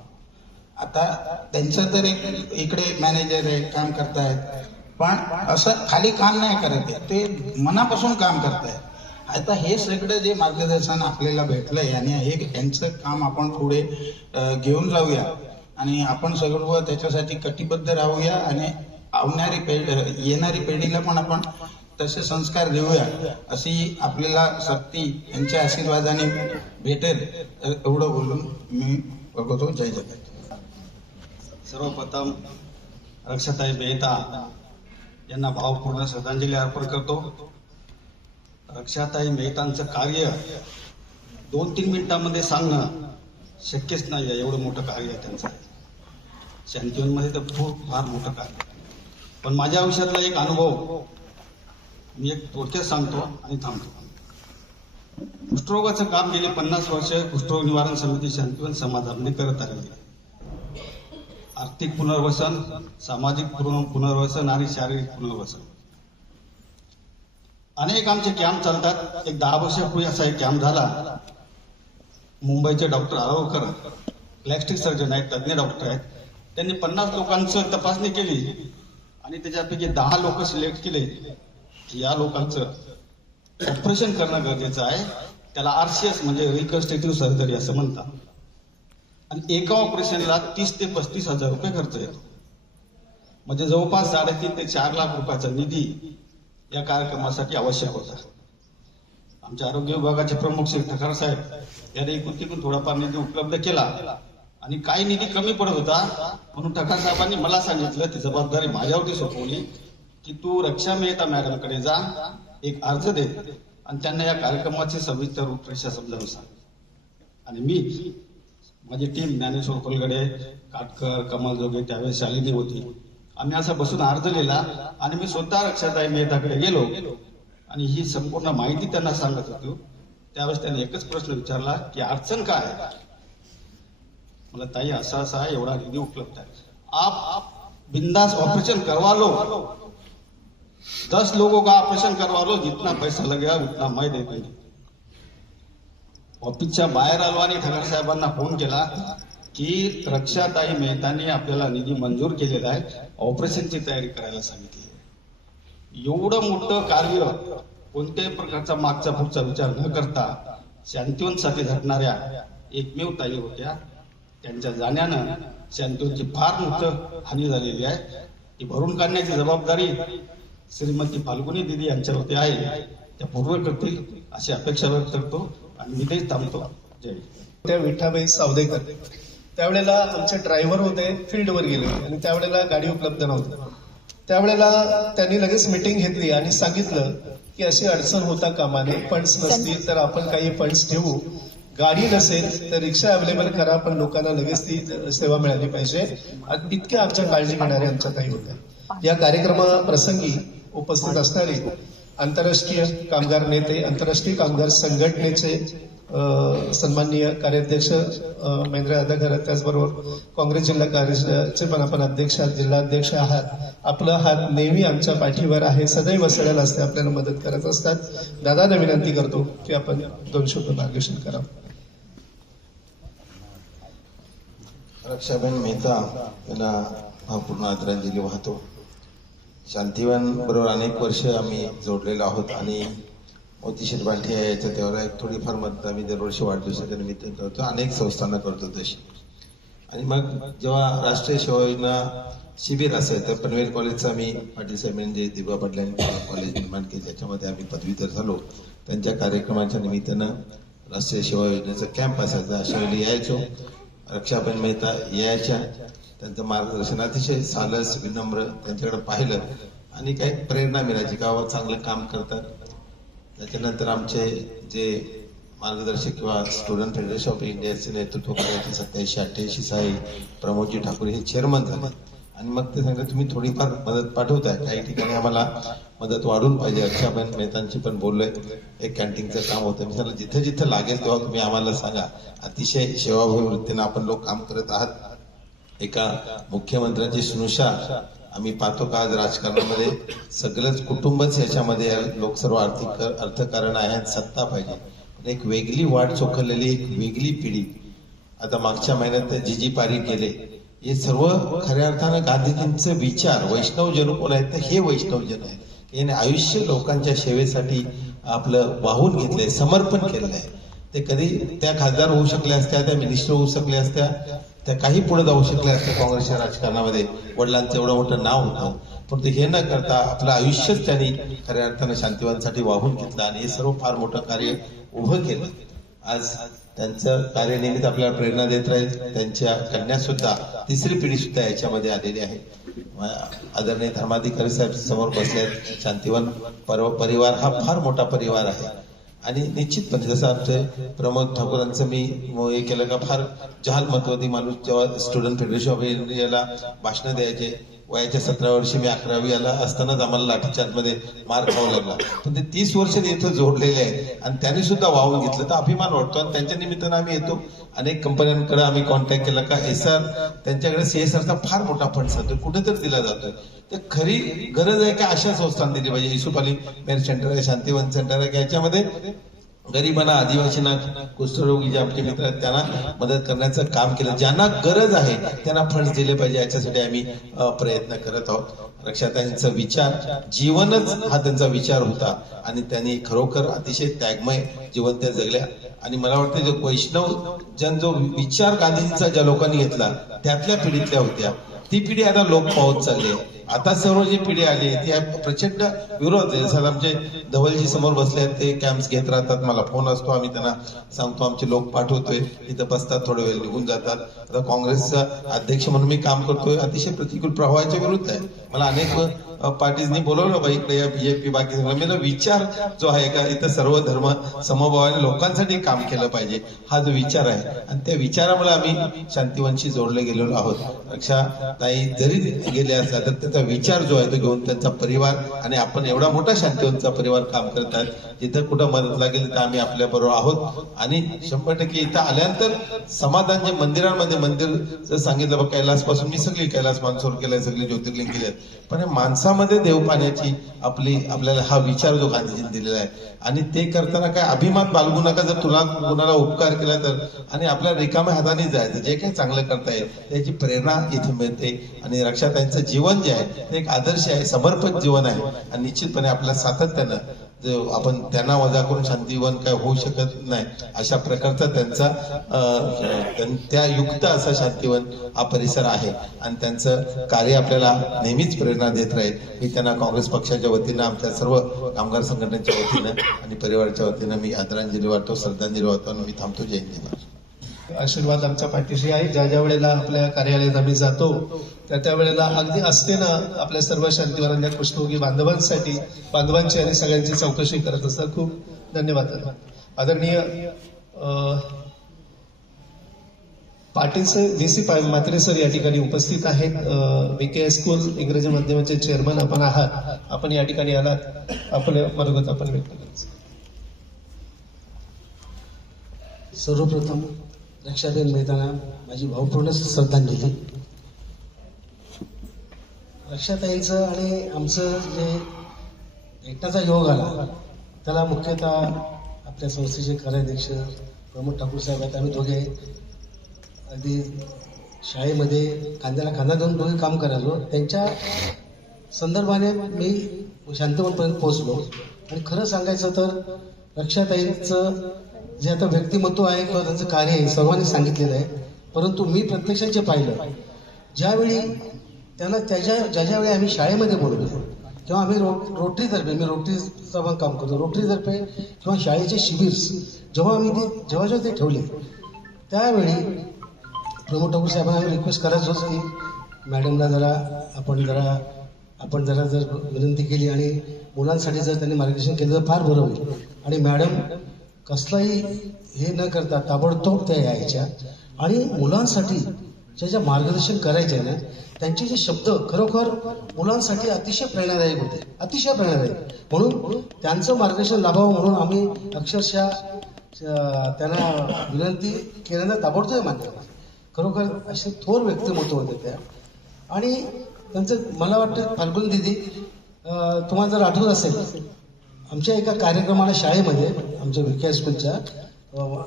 आता त्यांचं तर एक इकडे मॅनेजर आहे, काम करतायत, पण असं खाली काम नाही करत आहे, ते मनापासून काम करतायत. आता हे सगळं जे मार्गदर्शन आपल्याला भेटलंय आणि यांचं काम आपण पुढे घेऊन जाऊया आणि आपण सर्व त्याच्यासाठी कटिबद्ध राहूया आणि येणारी पिढीला पण आपण तसे संस्कार देऊया, अशी आपल्याला सक्ती यांच्या आशीर्वादाने भेटेल एवढं बोलून मी बघतो. जय जगत. सर्वप्रथम रक्षाताई मेहता यांना भावपूर्ण श्रद्धांजली अर्पण करतो. रक्षाताई मेहतांचं कार्य 2-3 मिनिटांमध्ये सांगणं शक्यच नाही आहे, एवढं मोठं कार्य आहे त्यांचं. शांतिवनमध्ये तर फार मोठं कार्य. पण माझ्या आयुष्यातला एक अनुभव मी एक थोडक्यात सांगतो आणि थांबतो. कुष्ठरोगाचं काम गेले 50 वर्ष कुष्ठरोग निवारण समिती शांतिवन समाजामध्ये करत आलेली आहे. आर्थिक पुनर्वसन, सामाजिक पुनर्वसन आणि शारीरिक पुनर्वसन. अनेक आमचे कॅम्प चालतात. एक 10 वर्षापूर्वी असा एक कॅम्प झाला. मुंबईचे डॉक्टर आरोकर प्लॅस्टिक सर्जन आहेत, तज्ज्ञ डॉक्टर आहेत. त्यांनी 50 लोकांचं तपासणी केली आणि त्याच्यापैकी 10 लोक सिलेक्ट केले की या लोकांचं ऑपरेशन करणं गरजेचं आहे. त्याला RCS म्हणजे रिकन्स्ट्रक्टिव्ह सर्जरी असं म्हणतात. आणि एका ऑपरेशनला 30 ते 35 हजार रुपये खर्च येतो. म्हणजे जवळपास 3.5 ते 4 लाख रुपयाचा निधी या कार्यक्रमासाठी आवश्यक होता. आमच्या आरोग्य विभागाचे प्रमुख श्री ठकार साहेब यांनी एकूण थोडाफार निधी उपलब्ध केला आणि काही निधी कमी पडत होता म्हणून ठकार साहेबांनी मला सांगितलं, ती जबाबदारी माझ्यावरती सोपवली की तू रक्षा मेहता मॅडमकडे जा, एक अर्ज दे आणि त्यांना या कार्यक्रमाची सविस्तर रूपरेषा समजावून सांग. आणि मी, माझी टीम ज्ञानेश्वर कोलगडे, काटकर, कमल जोगे, त्यावेळेस शालिनी होती, आम्ही असा बसून अर्ज लिहिला आणि मी स्वतः रक्षाताई मेहताकडे गेलो आणि ही संपूर्ण माहिती त्यांना सांगत होतो. त्यावेळेस त्यांनी एकच प्रश्न विचारला की अडचण काय आहे. मला ताई असा असा एवढा निधी उपलब्ध आहे, आप बिंदास ऑपरेशन करवा लो, 10 लोगों का ऑपरेशन करवा लो, जितना पैसा लगेगा उतना मैं दे दूंगी. ऑफिसच्या बाहेर आलो आणि ठकार साहेबांना फोन केला की रक्षाताई मेहतांनी आपल्याला निधी मंजूर केलेला आहे, ऑपरेशनची तयारी करायला सांगितली. एवढं मोठं कार्य कोणत्याही प्रकारचा मागचा पुढचा विचार न करता शांतिवनसाठी झटणाऱ्या एकमेव ताई होत्या. त्यांच्या जाण्यानं शांतिवनची फार मोठं हानी झालेली आहे. ती भरून काढण्याची जबाबदारी श्रीमती फाल्गुनी दिदी यांच्यावरती आहे. त्या पूर्ण करतील अशी अपेक्षा व्यक्त करतो आणि मी तेच थांबतो. जय. त्या विठाबाई सावदेकर त्यावेळेला आमचे ड्रायव्हर होते, फील्डवर गेले आणि त्यावेळेला गाडी उपलब्ध नव्हती. त्यावेळेला त्यांनी लगेच मिटिंग घेतली आणि सांगितलं की अशी अडचण होता कामा नये, फंड्स नसतील तर आपण काही फंड्स ठेवू, गाडी नसेल तर रिक्षा अवेलेबल करा, पण लोकांना लगेच ती सेवा मिळाली पाहिजे. आणि इतक्या आमच्या काळजी घेणाऱ्या आमच्या काही होत्या. या कार्यक्रमाप्रसंगी उपस्थित असणारे आंतरराष्ट्रीय कामगार नेते, आंतरराष्ट्रीय कामगार संघटनेचे सन्माननीय कार्याध्यक्ष महेंद्र दादा, त्याचबरोबर काँग्रेस जिल्हा कार्याचे पण आपण अध्यक्ष आहात, जिल्हाध्यक्ष आहात. आपला हात नेहमी आमच्या पाठीवर आहे, सदैव सडेल असते, आपल्याला मदत करत असतात. दादांना विनंती करतो की आपण 2 शब्द मार्गदर्शन करावं. रक्षाबेन मेहता यांना पूर्ण आदरांजली वाहतो. शांतिवन बरोबर अनेक वर्ष आम्ही जोडलेलो आहोत आणि मोतीशीर बांठे याच्या तेव्हा एक थोडीफार मदत आम्ही दरवर्षी वाढदिवसाच्या निमित्त करतो, अनेक संस्थांना करतो तशी. आणि मग जेव्हा राष्ट्रीय सेवा योजना शिबिर असेल तर पनवेल कॉलेजचं आम्ही पाटील साहेबांनी दिबा पाटलांनी कॉलेज निर्माण केले, त्याच्यामध्ये आम्ही पदवीधर झालो. त्यांच्या कार्यक्रमाच्या निमित्तानं राष्ट्रीय सेवा योजनेचा कॅम्प असायचा, अशा वेळी यायचो. रक्षाबेन मेहता यायच्या, त्यांचं मार्गदर्शन अतिशय सालस विनम्र, त्यांच्याकडे पाहिलं आणि काही प्रेरणा मिळायची, गावात चांगलं काम करतात. त्याच्यानंतर आमचे जे मार्गदर्शक किंवा स्टुडंट फेडरेशन ऑफ इंडियाचे नेतृत्व करायचे 87-88 साली प्रमोदजी ठाकूर हे चेअरमन झाले. आणि मग ते सांगितलं तुम्ही थोडीफार मदत पाठवताय, काही ठिकाणी आम्हाला मदत वाढून पाहिजे. रक्षाबेन मेहतांची पण बोललोय, एक कॅन्टीनचं काम होतं. मी सांगितलं जिथे जिथे लागेल तेव्हा तुम्ही आम्हाला सांगा. अतिशय सेवाभावी वृत्तीनं आपण लोक काम करत आहात. एका मुख्यमंत्र्यांची स्नुषा आम्ही पाहतो का आज राजकारणामध्ये सगळंच कुटुंबच याच्यामध्ये लोक सर्व आर्थिक अर्थकारण आहे आणि सत्ता पाहिजे. पण एक वेगळी वाट चोखलेली एक वेगळी पिढी. आता मागच्या महिन्यात जी पारी गेले, हे सर्व खऱ्या अर्थानं गांधीजींचे विचार वैष्णवजन कोण आहेत तर हे वैष्णवजन आहे. याने आयुष्य लोकांच्या सेवेसाठी आपलं वाहून घेतलंय, समर्पण केलेलं आहे. ते कधी त्या खासदार होऊ शकल्या असत्या, त्या मिनिस्टर होऊ शकल्या असत्या, त्या काही पुढे जाऊ शकल्या असत्या काँग्रेसच्या राजकारणामध्ये. वडिलांचं एवढं मोठं नाव होतं, पण ते हे न करता आपलं आयुष्यच त्यांनी खऱ्या अर्थानं शांतिवनसाठी वाहून घेतलं आणि हे सर्व फार मोठं कार्य उभं केलं. आज त्यांचं कार्य नेहमीच आपल्याला प्रेरणा देत राहील. त्यांच्या कन्या सुद्धा, तिसरी पिढी सुद्धा याच्यामध्ये आलेली आहे. आदरणीय धर्माधिकारी साहेब समोर बसले आहेत. शांतिवन परिवार हा फार मोठा परिवार आहे आणि निश्चितपणे जसं आमचे प्रमोद ठाकूरांचं मी हे केलं का, फार जहाल महत्वादी माणूस जेव्हा स्टुडंट फेडरेशन ऑफ इंडियाला भाषणं द्यायचे, वयाच्या 17 वर्षी मी 11वी आला असतानाच आम्हाला लाठीचार्जमध्ये मार खावा लागला, पण ते 30 वर्ष इथं जोडलेले आहेत आणि त्यांनी सुद्धा वाहून घेतलं तर अभिमान वाटतो. आणि त्यांच्या निमित्तानं आम्ही येतो. अनेक कंपन्यांकडे आम्ही कॉन्टॅक्ट केला का SR त्यांच्याकडे CSRचा फार मोठा फंड जातो, कुठेतरी दिला जातोय. तर खरी गरज आहे का अशा संस्थांना दिली पाहिजे. युसुफ अली मेर सेंटर आहे, शांतिवन सेंटर आहे, याच्यामध्ये गरिबांना, आदिवासींना, कुष्ठरोगी जे आपले मित्र आहेत त्यांना मदत करण्याचं काम केलं. ज्यांना गरज आहे त्यांना फंड दिले पाहिजे, याच्यासाठी आम्ही प्रयत्न करत आहोत. रक्षाताईंचा विचार, जीवनच हा त्यांचा विचार होता आणि त्यांनी खरोखर अतिशय त्यागमय जीवन त्या जगल्या. आणि मला वाटतं जो वैष्णव जन जो विचार गांधींचा ज्या लोकांनी घेतला त्यातल्या पिढीतल्या होत्या, ती पिढी आता लोक पाहत चालली. आता सर्व जी पिढी आली ती प्रचंड विरोध आहे. जसं आमचे धवलजी समोर बसले आहेत, ते कॅम्प्स घेत राहतात, मला फोन असतो, आम्ही त्यांना सांगतो आमचे लोक पाठवतोय, इथं बसतात, थोडे वेळ निघून जातात. आता काँग्रेसचा अध्यक्ष म्हणून मी काम करतोय, अतिशय प्रतिकूल प्रभावाच्या विरुद्ध आहे. मला अनेक पार्टीजनी बोलवलं बा इकडे या, BJP बाकी सगळं. मला विचार जो आहे का, इथं सर्व धर्म समभावाने लोकांसाठी काम केलं पाहिजे, हा जो विचार आहे आणि त्या विचारामुळे आम्ही शांतिवनशी जोडले गेलेलो आहोत. रक्षाताई जरी गेले असला तर त्याचा विचार जो आहे तो घेऊन त्यांचा परिवार आणि आपण एवढा मोठा शांतिवनचा परिवार काम करत आहेत. जिथं कुठं मदत लागेल तर आम्ही आपल्या बरोबर आहोत. आणि 100% इथं आल्यानंतर समाधान जे मंदिरांमध्ये, मंदिर जर सांगितलं बघ, कैलास पासून मी सगळी कैलास मानसरोवर केलंय, सगळे ज्योतिर्लिंग केले, पण माणसामध्ये देव पाण्याची आपल्याला हा विचार जो गांधीजींनी दिलेला आहे आणि ते करताना काय अभिमान बाळगू नका. जर तुला कुणाला उपकार केला तर, आणि आपल्या रिकाम्या हाताने जायचं, जे काही चांगलं करता येईल त्याची प्रेरणा इथे मिळते. आणि रक्षाताईंचं जीवन जे आहे ते एक आदर्श आहे, समर्पक जीवन आहे आणि निश्चितपणे आपल्या सातत्यानं आपण त्यांना वजा करून शांतिवन काय होऊ शकत नाही, अशा प्रकारचा त्यांचा त्या युक्त असा शांतिवन हा परिसर आहे आणि त्यांचं कार्य आपल्याला नेहमीच प्रेरणा देत राहील. मी त्यांना काँग्रेस पक्षाच्या वतीनं, आमच्या सर्व कामगार संघटनेच्या वतीनं आणि परिवाराच्या वतीनं मी आदरांजली वाटतो, श्रद्धांजली वाटतो आणि मी थांबतो. जय हिंद. आशीर्वाद आमच्या पाठीशी आहे. ज्या ज्या वेळेला आपल्या कार्यालयात आम्ही जातो त्या वेळेला अगदी असते ना आपल्या सर्व शांतिवनांच्या कुष्ठरोगी बांधवांची आणि सगळ्यांची चौकशी करत असतात. खूप धन्यवाद. आदरणीय Patil sir, VC Mhatre sir या ठिकाणी उपस्थित आहेत. VK स्कूल इंग्रजी माध्यमाचे चेअरमन आपण आहात, आपण या ठिकाणी आलात, आपलं मनोगत आपण व्यक्त करायचं. सर्वप्रथम रक्षाबेन मेहताना माझी भावपूर्ण श्रद्धांजली. रक्षाताईंचं आणि आमचं जे भेटण्याचा योग आला त्याला मुख्यतः आपल्या संस्थेचे कार्याध्यक्ष प्रमोद ठाकूर साहेब आहेत. आम्ही दोघे अगदी शाळेमध्ये खांद्याला खांदा देऊन दोघे काम करायचो. त्यांच्या संदर्भाने मी शांतिवनपर्यंत पोहोचलो. आणि खरं सांगायचं तर रक्षाताईंचं जे आता व्यक्तिमत्व आहे किंवा त्यांचं कार्य आहे सर्वांनी सांगितलेलं आहे, परंतु मी प्रत्यक्षात जे पाहिलं, ज्यावेळी त्यांना ज्यावेळी आम्ही शाळेमध्ये बोलवलं किंवा आम्ही रोटरीतर्फे, मी रोटरीचं पण काम करतो, रोटरीतर्फे किंवा शाळेचे शिबिर जेव्हा ते ठेवले त्यावेळी प्रमोद ठाकूर साहेबांना आम्ही रिक्वेस्ट करायचोच की मॅडमला आपण जरा जर विनंती केली आणि मुलांसाठी जर त्यांनी मार्गदर्शन केलं तर फार बरं होईल. आणि मॅडम कसलाही हे न करता ताबडतोब त्या यायच्या आणि मुलांसाठी ज्या मार्गदर्शन करायचे ना त्यांचे जे शब्द खरोखर मुलांसाठी अतिशय प्रेरणादायक होते, अतिशय प्रेरणादायक. म्हणून त्यांचं मार्गदर्शन लाभावं म्हणून आम्ही अक्षरशः त्यांना विनंती केल्यानं ताबडतोब मान्य केलं. खरोखर असे थोर व्यक्तिमत्व होते त्या. आणि त्यांचं मला वाटतं फाल्गुन दिदी, तुम्हाला जर आठवत असेल आमच्या एका कार्यक्रमाला शाळेमध्ये आमच्या VK स्कूलच्या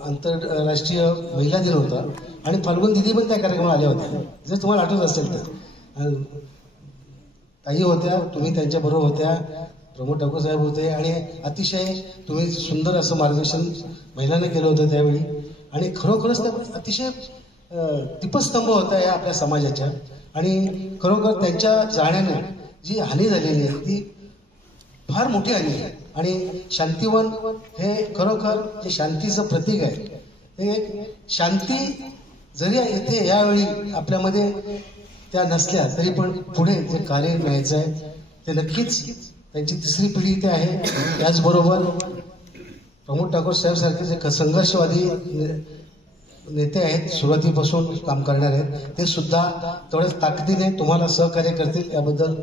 आंतरराष्ट्रीय महिला दिन होता आणि फाल्गुन दिदी पण त्या कार्यक्रमाला आल्या होत्या. जर तुम्हाला आठवत असेल तर ताई होत्या, तुम्ही त्यांच्याबरोबर होत्या, प्रमोद ठाकूर साहेब होते आणि अतिशय तुम्ही सुंदर असं मार्गदर्शन महिलांना केलं होतं त्यावेळी. आणि खरोखरच त्या अतिशय दीपस्तंभ होता या आपल्या समाजाच्या. आणि खरोखर त्यांच्या जाण्याने जी हानी झालेली आहे ती फार मोठी हानी आहे. आणि शांतिवन हे खरोखर जे शांतीचं प्रतीक आहे. हे शांती जरी इथे यावेळी आपल्यामध्ये त्या नसल्या तरी पण पुढे जे कार्य न्यायचं आहे ते नक्कीच त्यांची तिसरी पिढी इथे आहे. त्याचबरोबर प्रमोद ठाकूर साहेब सारखे जे संघर्षवादी नेते आहेत, सुरुवातीपासून काम करणार आहेत, ते सुद्धा तेवढ्याच ताकदीने तुम्हाला सहकार्य करतील याबद्दल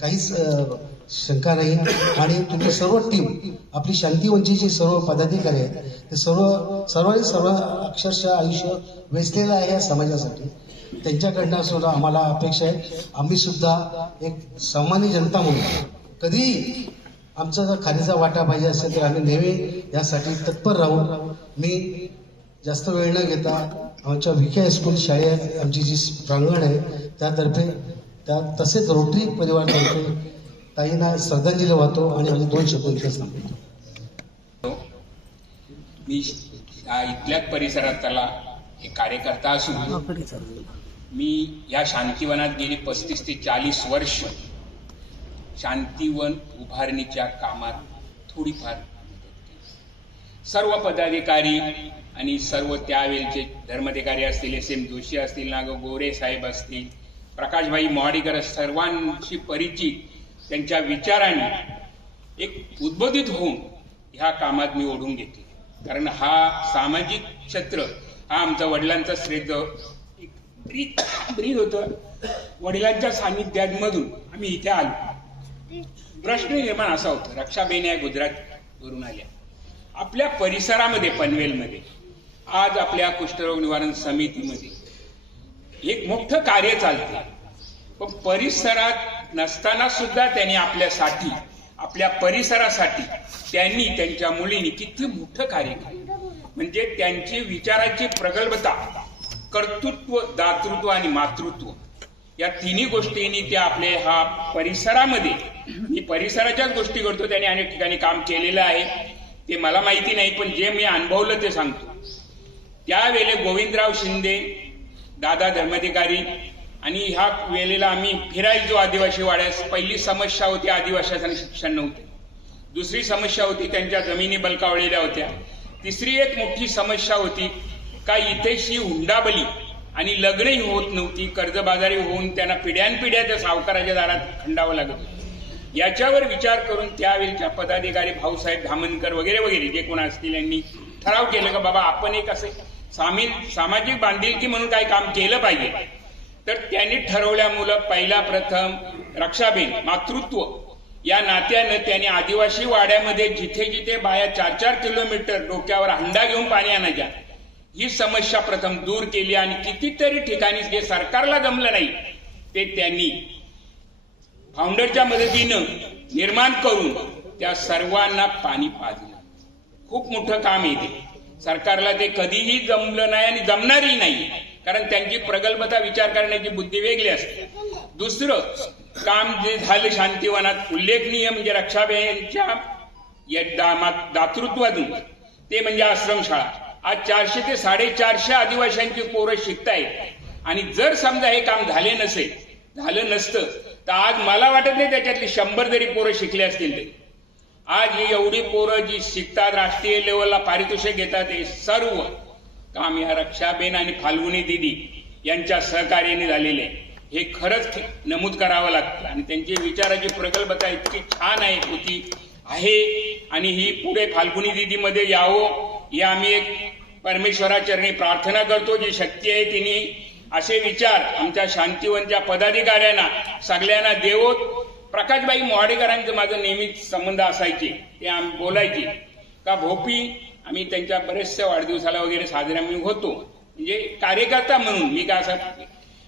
काहीच शंका नाही. आणि तुमची सर्व टीम, आपली शांतिवंतीची सर्व पदाधिकारी आहेत, ते सर्व अक्षरशः आयुष्य वेचलेलं आहे या समाजासाठी. त्यांच्याकडनं सुद्धा आम्हाला अपेक्षा आहे. आम्ही सुद्धा एक सामान्य जनता म्हणून कधी आमचा जर खालीचा वाटा पाहिजे असेल तर आम्ही नेहमी यासाठी तत्पर राहू. मी जास्त वेळ न घेता आमच्या विखे हायस्कूल शाळेत आमची जी प्रांगण आहे त्यातर्फे तसेच रोटरी परिवारातर्फे ताईंना श्रद्धांजली वाहतो आणि आम्ही 2 शब्द इथेच थांबतो. मी इथल्याच परिसरात त्याला एक कार्यकर्ता असून मी या शांतिवनात गेली 35 ते 40 वर्ष शांतिवन उभारणीच्या कामात थोडीफार सर्व पदाधिकारी आणि सर्व त्यावेळचे धर्माधिकारी असतील, SM जोशी असतील, नाग गोरे साहेब असतील, प्रकाशभाई मोहाडीकर, सर्वांशी परिचित, त्यांच्या विचाराने एक उद्बोधित होऊन ह्या कामात मी ओढून घेतले. कारण हा सामाजिक क्षेत्र हा आमचा वडिलांचा श्रेष्ठ ब्रीद होतं. वडिलांच्या सानिध्यामधून आम्ही इथे आलो. प्रश्न निर्माण असा होता, रक्षाबेन या गुजरातवरून आल्या. आपल्या परिसरामध्ये पनवेलमध्ये आज आपल्या कुष्ठरोग निवारण समितीमध्ये एक मोठं कार्य चालते. पण परिसरात नसताना सुद्धा त्यांनी आपल्यासाठी, आपल्या परिसरासाठी त्यांनी त्यांच्या मुलींनी किती मोठं कार्य केलं. म्हणजे त्यांची विचाराची प्रगल्भता, कर्तृत्व, दातृत्व आणि मातृत्व या तिन्ही गोष्टींनी त्या आपल्या हा परिसरामध्ये, मी परिसराच्याच गोष्टी करतो, त्यांनी अनेक ठिकाणी काम केलेलं आहे, ते मला माहिती नाही, पण जे मी अनुभवलं ते सांगतो. त्यावेळेला गोविंदराव शिंदे, दादा धर्माधिकारी आणि ह्या वेळेला आम्ही फिरायचो आदिवासी वाड्यास. पहिली समस्या होती आदिवासींना शिक्षण नव्हते. दुसरी समस्या होती त्यांच्या जमिनी बलकावलेल्या होत्या. तिसरी एक मोठी समस्या होती का इथेशी हुंडाबली आणि लग्नही होत नव्हती. कर्जबाजारी होऊन त्यांना पिढ्यानपिढ्या त्या सावकाराच्या दारात खंडावं लागत होतं. याच्यावर विचार करून त्यावेळेच्या पदाधिकारी भाऊसाहेब धामनकर वगैरे वगैरे जे कोण असतील यांनी ठराव केलं का बाबा आपण एक असे सामाजिक बांधिलकी म्हणून काही काम केलं पाहिजे. तर त्यांनी ठरवल्यामुळं पहिला प्रथम रक्षाबेन मातृत्व या नात्यानं त्यांनी आदिवासी वाड्यामध्ये जिथे जिथे बाया 4-4 किलोमीटर डोक्यावर हंडा घेऊन पाणी आणायच्या ही समस्या प्रथम दूर केली. आणि कितीतरी ठिकाणी जे सरकारला जमलं नाही ते त्यांनी फाउंडरच्या मदतीनं निर्माण करून त्या सर्वांना पाणी पाजलं. खूप मोठं काम येते. सरकारला ते कधीही जमलं नाही आणि जमणारही नाही, कारण त्यांची प्रगल्भता, विचार करण्याची बुद्धी वेगळी असते. दुसरं काम जे झालं शांतिवनात उल्लेखनीय म्हणजे रक्षाबेनच्या दातृत्वातून ते म्हणजे आश्रमशाळा. आज 400 ते 450 आदिवासींची पोरं शिकतायत. आणि जर समजा हे काम झालं नसतं तर आज मला वाटत नाही त्याच्यातली 100 जरी पोरं शिकले असतील तरी. आज ही एवढी पोरं जी शिकतात, राष्ट्रीय लेवलला पारितोषिक घेतात, हे सर्व काम या रक्षाबेन आणि फाल्गुनी दिदी यांच्या सहकार्याने झालेले आहे. हे खरंच नमूद करावं लागतं. आणि त्यांची विचाराची प्रगल्भता इतकी छान आहे. आणि ही पुढे फाल्गुनी दिदीमध्ये यावं हे आम्ही एक परमेश्वराचरणी प्रार्थना करतो. जी शक्ती आहे तिने असे विचार आमच्या शांतिवनच्या पदाधिकाऱ्यांना सगळ्यांना देवोत. प्रकाशभाई मोहाडेकरांचं माझं नेहमीच संबंध असायचे. ते आम्ही बोलायचे का भोपी, आम्ही त्यांच्या बरेचशा वाढदिवसाला वगैरे साजरा मी होतो, म्हणजे कार्यकर्ता म्हणून मी का असं.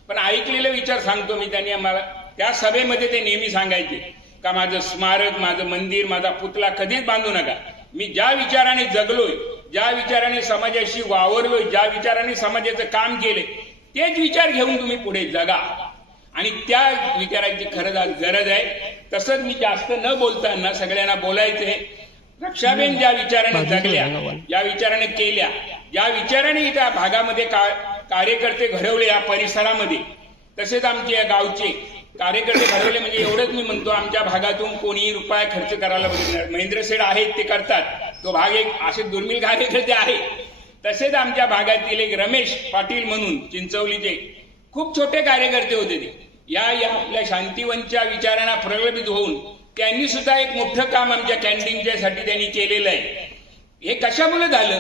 पण ऐकलेले विचार सांगतो मी. त्यांनी आम्हाला त्या सभेमध्ये ते नेहमी सांगायचे का माझं स्मारक, माझं मंदिर, माझा पुतळा कधीच बांधू नका. मी ज्या विचाराने जगलोय, ज्या विचाराने समाजाशी वावरलोय, ज्या विचाराने समाजाचं काम केले तेच विचार घेऊन तुम्ही पुढे जगा. आणि त्या विचारांची खरंच आज गरज आहे. तसंच मी जास्त न बोलताना सगळ्यांना बोलायचंय. रक्षाबेन ज्या विचाराने जगल्या, ज्या विचाराने केल्या, ज्या विचाराने त्या भागामध्ये कार्यकर्ते घडवले या परिसरामध्ये, तसेच आमचे या गावचे कार्यकर्ते घडवले. म्हणजे एवढंच मी म्हणतो, आमच्या भागातून कोणीही रुपया खर्च करायला बघणार. महेंद्र सेठ आहेत ते करतात, तो भाग एक असे दुर्मिळ कार्यकर्ते आहे. तसेच आमच्या भागातील एक रमेश पाटील म्हणून चिंचवलीचे खूप छोटे कार्यकर्ते होते ते. या आपल्या शांतिवनच्या विचारांना प्रलंबित होऊन त्यांनी सुद्धा एक मोठं काम आमच्या कॅन्टीनच्या साठी त्यांनी केलेलं आहे. हे कशामुळे झालं?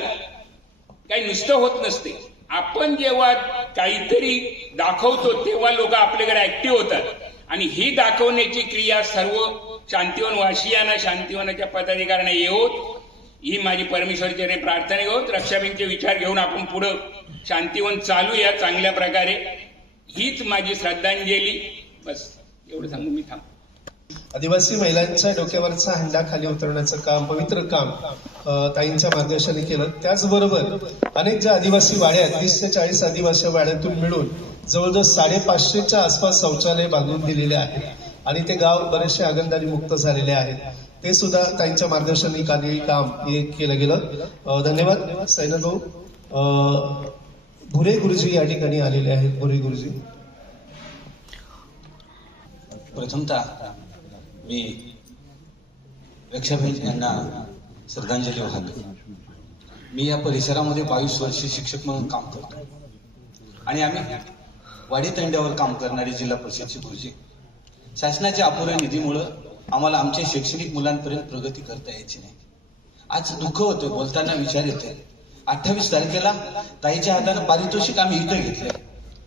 काही नुसतं होत नसते. आपण जेव्हा काहीतरी दाखवतो तेव्हा लोक आपल्याकडे ऍक्टिव्ह होतात, आणि ही दाखवण्याची क्रिया सर्व शांतिवन वासियांना, शांतिवनाच्या पदाधिकाऱ्यांना येवोत, ही माझी परमेश्वरचरणी प्रार्थना घेऊन रक्षाबेनचे विचार घेऊन आपण पुढं शांतिवन चालूया चांगल्या प्रकारे. हीच माझी श्रद्धांजली. बस एवढं सांगून मी थांबतो. आदिवासी महिलांच्या डोक्यावरचा हंडा खाली उतरवण्याचं काम, पवित्र काम ताईंच्या मार्गदर्शनाने केलं. त्याचबरोबर अनेक ज्या आदिवासी वाड्या आहेत, 30 ते 40 आदिवासी वाड्यातून मिळून जवळजवळ 550च्या आसपास शौचालय बांधून दिलेले आहेत, आणि ते गाव बरेचसे आगंदारी मुक्त झालेले आहेत. ते सुद्धा ताईंच्या मार्गदर्शनाने काही काम हे केलं गेलं. धन्यवाद सैनद भाऊ. भुरे गुरुजी या ठिकाणी आलेले आहेत. भुरे गुरुजी, प्रथमतः मी रक्षाबेन यांना श्रद्धांजली वाहतो. मी या परिसरामध्ये 22 वर्षे शिक्षक म्हणून काम करतो, आणि आम्ही वाडी तंड्यावर काम करणारे जिल्हा परिषदचे गुरुजी. शासनाच्या अपुऱ्या निधीमुळं आम्हाला आमच्या शैक्षणिक मुलांपर्यंत प्रगती करता यायची नाही. आज दुःख होतं, बोलताना विचार येते. 28 तारखेला ताईच्या हातानं पारितोषिक आम्ही इथं घेतलंय.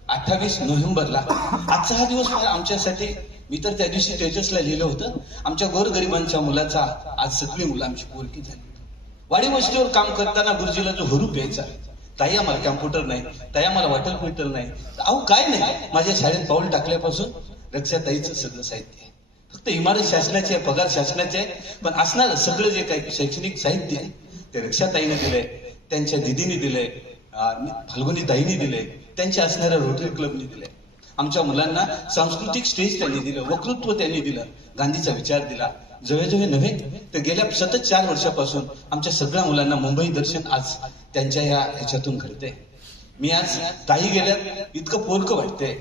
28 नोव्हेंबरला आजचा हा दिवस आमच्यासाठी, मी तर त्या दिवशी तेजसला लिहिलं होतं, आमच्या गोरगरिबांच्या मुलाचा आज सगळी मुलं आमची पोरकी झाली. वाडी वस्तीवर काम करताना गुरुजीला जो हुरूप यायचा, ताई आम्हाला कॅम्प्युटर नाही, ताई आम्हाला वॉटर मीटर नाही, अहो काय नाही. माझ्या शाळेत पाऊल टाकल्यापासून रक्षाताईचं सगळं साहित्य आहे. फक्त इमारत शासनाची आहे, पगार शासनाचे आहे, पण असणारं सगळं जे काही शैक्षणिक साहित्य आहे ते रक्षाताईने दिलंय, त्यांच्या दिदीने दिलंय, फाल्गुनी ताईने दिलंय, त्यांच्या असणाऱ्या रोटरी क्लबने दिलंय. आमच्या मुलांना सांस्कृतिक स्टेज त्यांनी दिलं, वक्तृत्व त्यांनी दिलं, गांधीचा विचार दिला. जवळजवळ नव्हे तर गेल्या सतत 4 वर्षापासून आमच्या सगळ्या मुलांना मुंबई दर्शन आज त्यांच्या ह्याच्यातून घडतंय. मी आज ताई गेल्यात इतकं पोरकं वाटतंय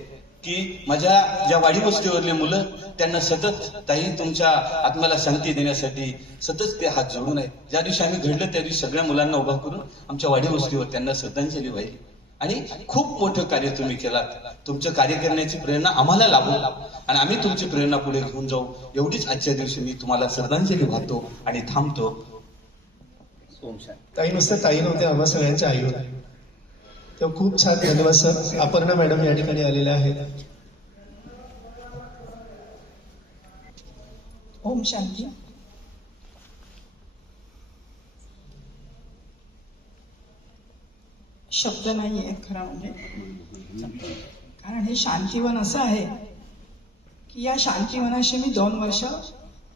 की माझ्या ज्या वाडी वस्तीवरले मुलं, त्यांना सतत ताई तुमच्या आत्म्याला शांती देण्यासाठी सतत ते हात जोडून आहेत. ज्या दिवशी आम्ही घडलं त्या दिवशी सगळ्या मुलांना उभा करून आमच्या वाडी वस्तीवर त्यांना श्रद्धांजली वाहिली. आणि खूप मोठं कार्य तुम्ही केलात. तुमचं कार्य करण्याची प्रेरणा आम्हाला लाभो, आणि आम्ही तुमची प्रेरणा पुढे घेऊन जाऊ. एवढीच आजच्या दिवशी मी तुम्हाला श्रद्धांजली वाहतो आणि थांबतो. ताई नुसतं ताई नव्हते, आम्हा सगळ्यांच्या आई होत्या. तेव्हा खूप छान. धन्यवाद सर. अपर्णा मॅडम या ठिकाणी आलेल्या आहेत. ओम शांती. शब्द नाही आहेत खरं म्हणजे, कारण हे शांतिवन असं आहे की या शांतिवनाशी मी 2 वर्ष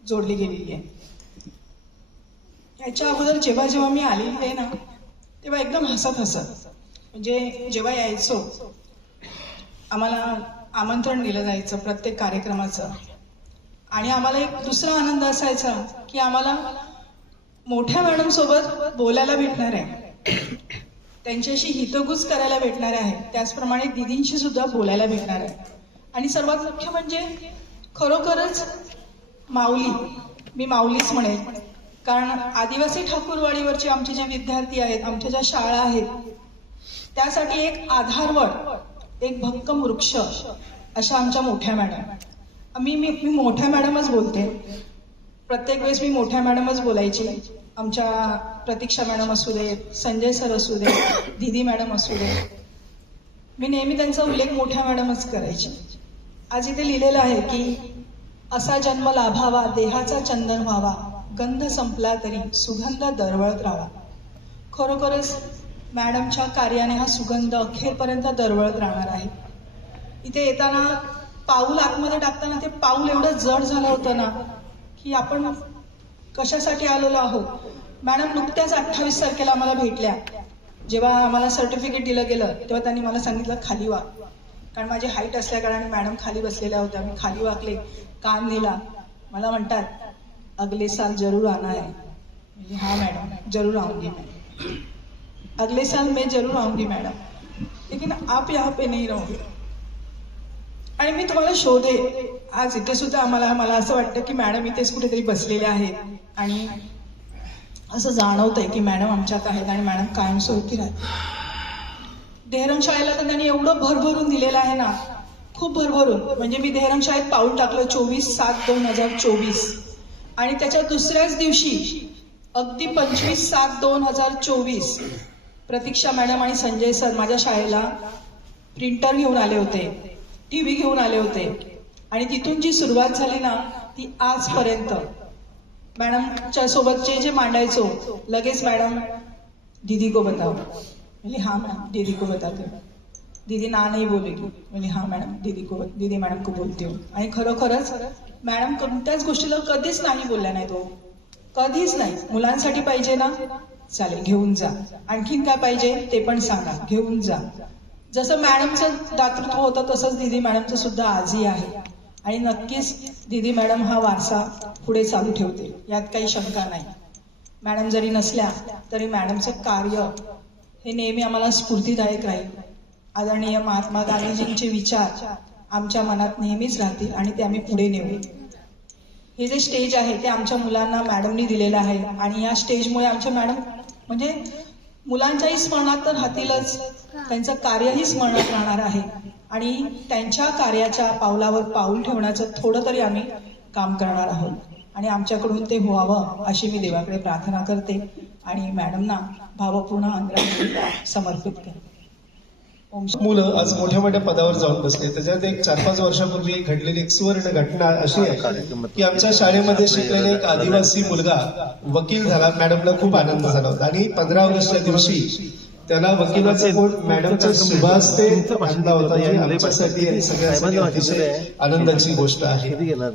जोडली गेलेली आहे. याच्या अगोदर जेव्हा जेव्हा मी आलेली आहे ना, तेव्हा एकदम हसत म्हणजे जेव्हा यायचो आम्हाला आमंत्रण दिलं जायचं प्रत्येक कार्यक्रमाचं, आणि आम्हाला एक दुसरा आनंद असायचा की आम्हाला मोठ्या मॅडम सोबत बोलायला भेटणार आहे, त्यांच्याशी हितगुज करायला भेटणार आहे, त्याचप्रमाणे दिदींशी सुद्धा बोलायला भेटणार आहे. आणि सर्वात मुख्य म्हणजे खरोखरच माऊली, मी माऊलीच म्हणेन, कारण आदिवासी ठाकूरवाडीवरचे आमचे जे विद्यार्थी आहेत, आमच्या ज्या शाळा आहेत, त्यासाठी एक आधारवड, एक भक्कम वृक्ष अशा आमच्या मोठ्या मॅडम. मी मोठ्या मॅडमच बोलते. प्रत्येक वेळेस मी मोठ्या मॅडमच बोलायची. आमच्या प्रतीक्षा मॅडम असू दे, संजय सर असू दे, दीदी मॅडम असू दे, मी नेहमी त्यांचा उल्लेख मोठ्या मॅडमच करायची. आज इथे लिहिलेलं आहे की असा जन्म लाभावा, देहाचा चंदन व्हावा, गंध संपला तरी सुगंध दरवळत राहावा. खरोखरच मॅडमच्या कार्याने हा सुगंध अखेरपर्यंत दरवळत राहणार आहे. इथे येताना पाऊल आतमध्ये टाकताना ते पाऊल एवढं जड झालं होतं ना की आपण कशासाठी आलेलो आहोत. मॅडम नुकत्याच 28 तारखेला आम्हाला भेटल्या. जेव्हा आम्हाला सर्टिफिकेट दिलं गेलं तेव्हा त्यांनी मला सांगितलं खाली वाक, कारण माझी हाईट असल्या कारणाने मॅडम खाली बसलेल्या होत्या. मी खाली वाकले, कान दिला. मला म्हणतात अगले साल जरूर आना है. म्हणजे हाँ मैडम जरूर आऊंगी मैं, अगले साल मैं जरूर आऊंगी मैडम. लेकिन आप यहाँ पे नहीं रहोगे. आणि मी तुम्हाला शोधे आज इथे सुद्धा मला असं वाटतं की मॅडम इथेच कुठेतरी बसलेले आहेत आणि असं जाणवतंय की मॅडम आमच्यात आहेत आणि मॅडम कायमस्वरूपी राहतील. देहरंग शाळेला तर त्यांनी एवढं भरभरून दिलेलं आहे ना, खूप भरभरून. म्हणजे मी देहरंग शाळेत पाऊल टाकलं 24/7/2024 आणि त्याच्या दुसऱ्याच दिवशी अगदी 25/7/2024 प्रतीक्षा मॅडम आणि संजय सर माझ्या शाळेला प्रिंटर घेऊन आले होते, टीव्ही घेऊन आले होते आणि तिथून जी सुरुवात झाली ना ती आजपर्यंत मॅडमच्या सोबत जे मांडायचो लगेच मॅडम दीदी को बताओ, बोली हाँ मैम दीदी को बताते हो, दीदी ना नहीं बोलेगी, बोली हाँ मैडम दीदी मॅडम को बोलते हो. आणि खरोखरच मॅडम कोणत्याच गोष्टीला कधीच नाही बोलल्या नाही तो, कधीच नाही. मुलांसाठी पाहिजे ना चालेल घेऊन जा, आणखीन काय पाहिजे ते पण सांगा घेऊन जा. जसं मॅडमचं दातृत्व होतं तसंच दीदी मॅडमचं सुद्धा आजही आहे आणि नक्कीच दीदी मॅडम हा वारसा पुढे चालू ठेवते, यात काही शंका नाही. मॅडम जरी नसल्या तरी मॅडमचे कार्य हे नेहमी आम्हाला स्फूर्तीदायक राहील. आदरणीय महात्मा गांधीजींचे विचार आमच्या मनात नेहमीच राहतील आणि ते आम्ही पुढे नेऊ. हे जे स्टेज आहे ते आमच्या मुलांना मॅडमनी दिलेलं आहे आणि या स्टेजमुळे आमच्या मॅडम म्हणजे मुलांच्याही स्मरणात तर राहतीलच, त्यांचं कार्यही स्मरणात राहणार आहे आणि त्यांच्या कार्याच्या पावलावर पाऊल ठेवण्याचं थोडं तरी आम्ही काम करणार आहोत आणि आमच्याकडून ते व्हावं अशी मी देवाकडे प्रार्थना करते आणि मॅडमना भावपूर्ण आदरांजली समर्पित करते. मुलं आज मोठ्या मोठ्या पदावर जाऊन बसले. त्याच्यात एक 4-5 वर्षापूर्वी घडलेली एक सुवर्ण घटना अशी आहे की आमच्या शाळेमध्ये शिकलेला एक आदिवासी मुलगा वकील झाला. मॅडमला खूप आनंद झाला होता आणि 15 ऑगस्टच्या दिवशी त्याला वकिलाचा कोट मॅडमच्या शुभास्ते आणला होता. ही आमच्यासाठी आणि सगळ्यांसाठी अतिशय आनंदाची गोष्ट आहे.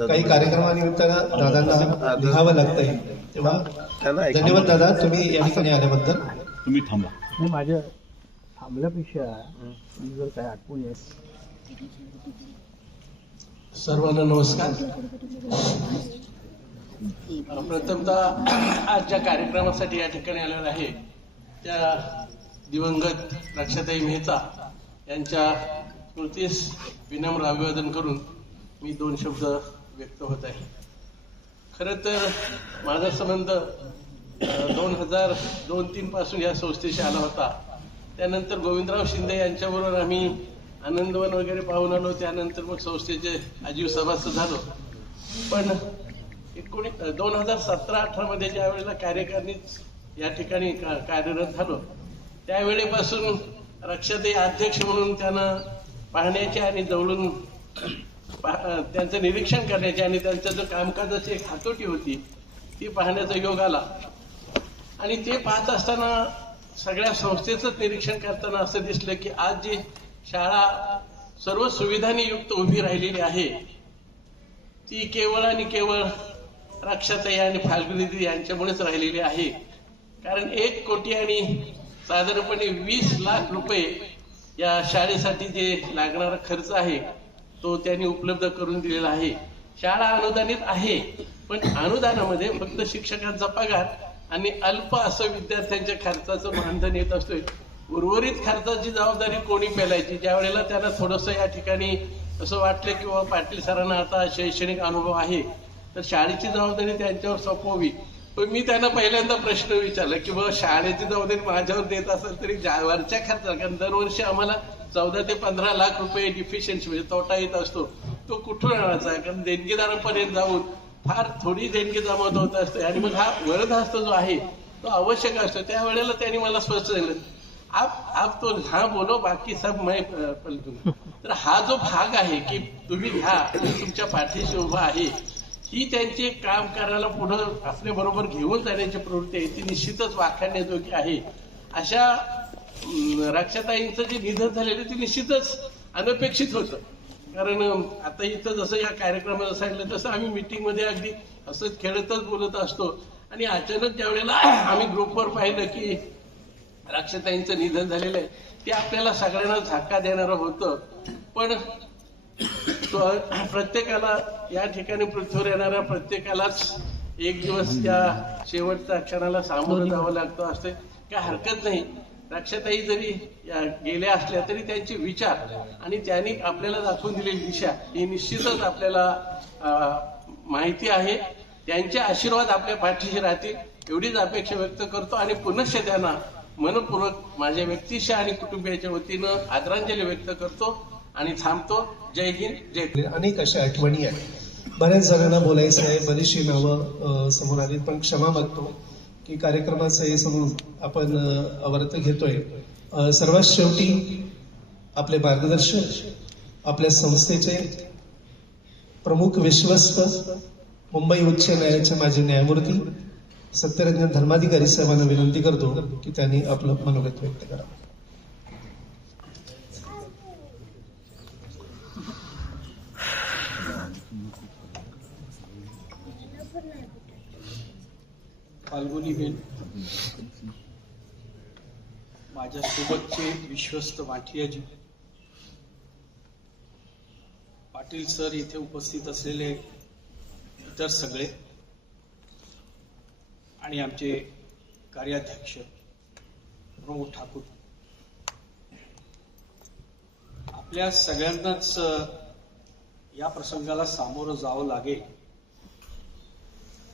काही कार्यक्रमानिमित्तानं दादांना लिहावं लागतंय, तेव्हा धन्यवाद दादा तुम्ही या ठिकाणी आल्याबद्दल. तुम्ही थांबा. माझ्या थांबल्यापेक्षा जर काय आठवण आहे. सर्वांना नमस्कार. प्रथमतः आज ज्या कार्यक्रमासाठी या ठिकाणी आलेलो आहे त्या दिवंगत रक्षाताई मेहता यांच्या स्मृतीस विनम्र अभिवादन करून मी 2 शब्द व्यक्त होत आहे. खरं तर माझा संबंध 2002-03 पासून या संस्थेशी आला होता. त्यानंतर गोविंदराव शिंदे यांच्याबरोबर आम्ही आनंदवन वगैरे पाहून आलो. त्यानंतर मग संस्थेचे आजीव सभासद झालो. पण 2017-18 मध्ये ज्या वेळेला कार्यकारिणीत या ठिकाणी कार्यरत झालो त्यावेळेपासून रक्षाताई अध्यक्ष म्हणून त्यांना पाहण्याची आणि जवळून त्यांचं निरीक्षण करण्याची आणि त्यांचं जो कामकाजाची एक हातोटी होती ती पाहण्याचा योग आला. आणि ते पाहत असताना सगळ्या संस्थेचं निरीक्षण करताना असं दिसलं की आज जी शाळा सर्व सुविधांनी युक्त उभी राहिलेली आहे ती केवळ आणि केवळ रक्षाताई आणि फाल्गुनी यांच्यामुळेच राहिलेली आहे. कारण 1 कोटी आणि साधारणपणे 20 लाख रुपये या शाळेसाठी जे लागणारा खर्च आहे तो त्यांनी उपलब्ध करून दिलेला आहे. शाळा अनुदानित आहे पण अनुदानामध्ये फक्त शिक्षकांचा पगार आणि अल्प असं विद्यार्थ्यांच्या खर्चाचं मानधन येत असतोय. उर्वरित खर्चाची जबाबदारी कोणी पेलायची. ज्या वेळेला त्यांना थोडंसं या ठिकाणी असं वाटलं की बाबा पाटील सरांना आता शैक्षणिक अनुभव आहे तर शाळेची जबाबदारी त्यांच्यावर सोपवावी. पण मी त्यांना पहिल्यांदा प्रश्न विचारला की बाबा शाळेची जबाबदारी माझ्यावर देत असेल तरी वरच्या खर्चाला, कारण दरवर्षी आम्हाला 14 ते 15 लाख रुपये डिफिशियन्सी म्हणजे तोटा येत असतो तो कुठून आणायचा. कारण देणगीदारांपर्यंत जाऊन फार थोडी देणगी जमा होत असते आणि मग हा वरदहस्त जो आहे तो आवश्यक असतो. त्यावेळेला त्यांनी मला स्पष्ट झालं आप तो हाँ बोलो बाकी सब मैं पलटूंगा. तर हा जो भाग आहे की तुम्ही घ्या आणि तुमच्या पाठीशी उभा आहे ही त्यांची काम करायला पुढं आपल्या बरोबर घेऊन जाण्याची प्रवृत्ती आहे ती निश्चितच वाखाणण्याजोगी आहे. अशा रक्षाताईंचं जे निधन झालेलं ते निश्चितच अनपेक्षित होतं. कारण आता इथं जसं या कार्यक्रमाला सांगितलं तसं आम्ही मीटिंगमध्ये अगदी असंच खेळतच बोलत असतो आणि अचानक ज्या वेळेला आम्ही ग्रुपवर पाहिलं की रक्षाताईंचं निधन झालेलं आहे ते आपल्याला सगळ्यांना धक्का देणारं होतं. पण प्रत्येकाला या ठिकाणी पृथ्वीवर येणाऱ्या प्रत्येकालाच एक दिवस त्या शेवटच्या क्षणाला सामोरं जावं लागतं असते काय हरकत नाही. रक्षाताई जरी गेल्या असल्या तरी त्यांचे विचार आणि त्यांनी आपल्याला दाखवून दिलेली दिशा ही निश्चितच आपल्याला माहिती आहे. त्यांचे आशीर्वाद आपल्या पाठीशी राहतील एवढीच अपेक्षा व्यक्त करतो आणि पुनश्च त्यांना मनपूर्वक माझ्या व्यक्तिशः आणि कुटुंबियाच्या वतीनं आदरांजली व्यक्त करतो आणि थांबतो. जय हिंद, जय हिंद. अनेक अशा आठवणी आहेत. बऱ्याच जणांना बोलायचं आहे, बरीचशी नावं समोर आली, पण क्षमा मागतो की कार्यक्रमाचं हे समोर आपण अवर्त घेतोय. सर्वात शेवटी आपले मार्गदर्शक, आपल्या संस्थेचे प्रमुख विश्वस्त, मुंबई उच्च न्यायालयाचे माजी न्यायमूर्ती सत्यरंजन धर्माधिकारी साहेबांना विनंती करतो की त्यांनी आपलं मनोगत व्यक्त करावं. फाल्गुनीबेन, माझ्या सोबतचे विश्वस्त माठियाजी, पाटील सर, इथे उपस्थित असलेले इतर सगळे आणि आमचे कार्याध्यक्ष प्रमोद ठाकूर, आपल्या सगळ्यांनाच या प्रसंगाला सामोरं जावं लागेल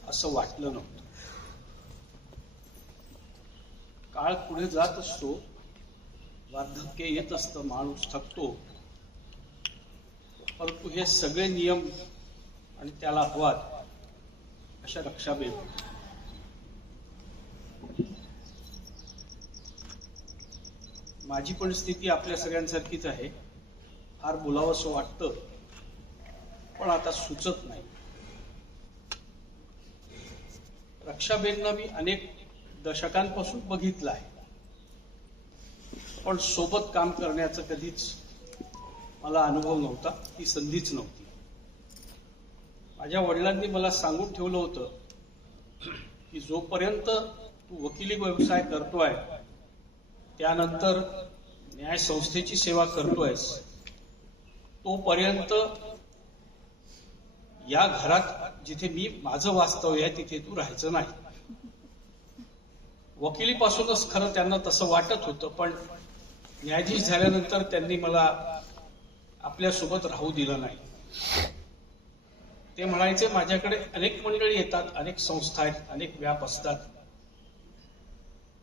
असं वाटलं नव्हतं. काळ पुढे जात असतो, वार्धक्य येत असतं, माणूस थकतो, परंतु हे सगळे नियम आणि त्याला अपवाद अशा रक्षाबेन, माझी पण स्थिती आपल्या सगळ्यांसारखीच आहे. फार बोलावंसं वाटतं पण आता सुचत नाही. रक्षाबेनना मी अनेक दशकांपासून बघितलं आहे, पण सोबत काम करण्याचा कधीच मला अनुभव नव्हता, ती संधीच नव्हती. माझ्या वडिलांनी मला सांगून ठेवलं होतं की जोपर्यंत तू वकिली व्यवसाय करतोय, त्यानंतर न्याय संस्थेची सेवा करतोयस, तोपर्यंत या घरात जिथे मी माझं वास्तव्य आहे तिथे तू राहायचं नाही. वकिलीपासूनच खरं त्यांना तसं वाटत होतं, पण न्यायाधीश झाल्यानंतर त्यांनी मला आपल्यासोबत राहू दिलं नाही. ते म्हणायचे, माझ्याकडे अनेक मंडळी येतात, अनेक संस्था आहेत, अनेक व्याप असतात,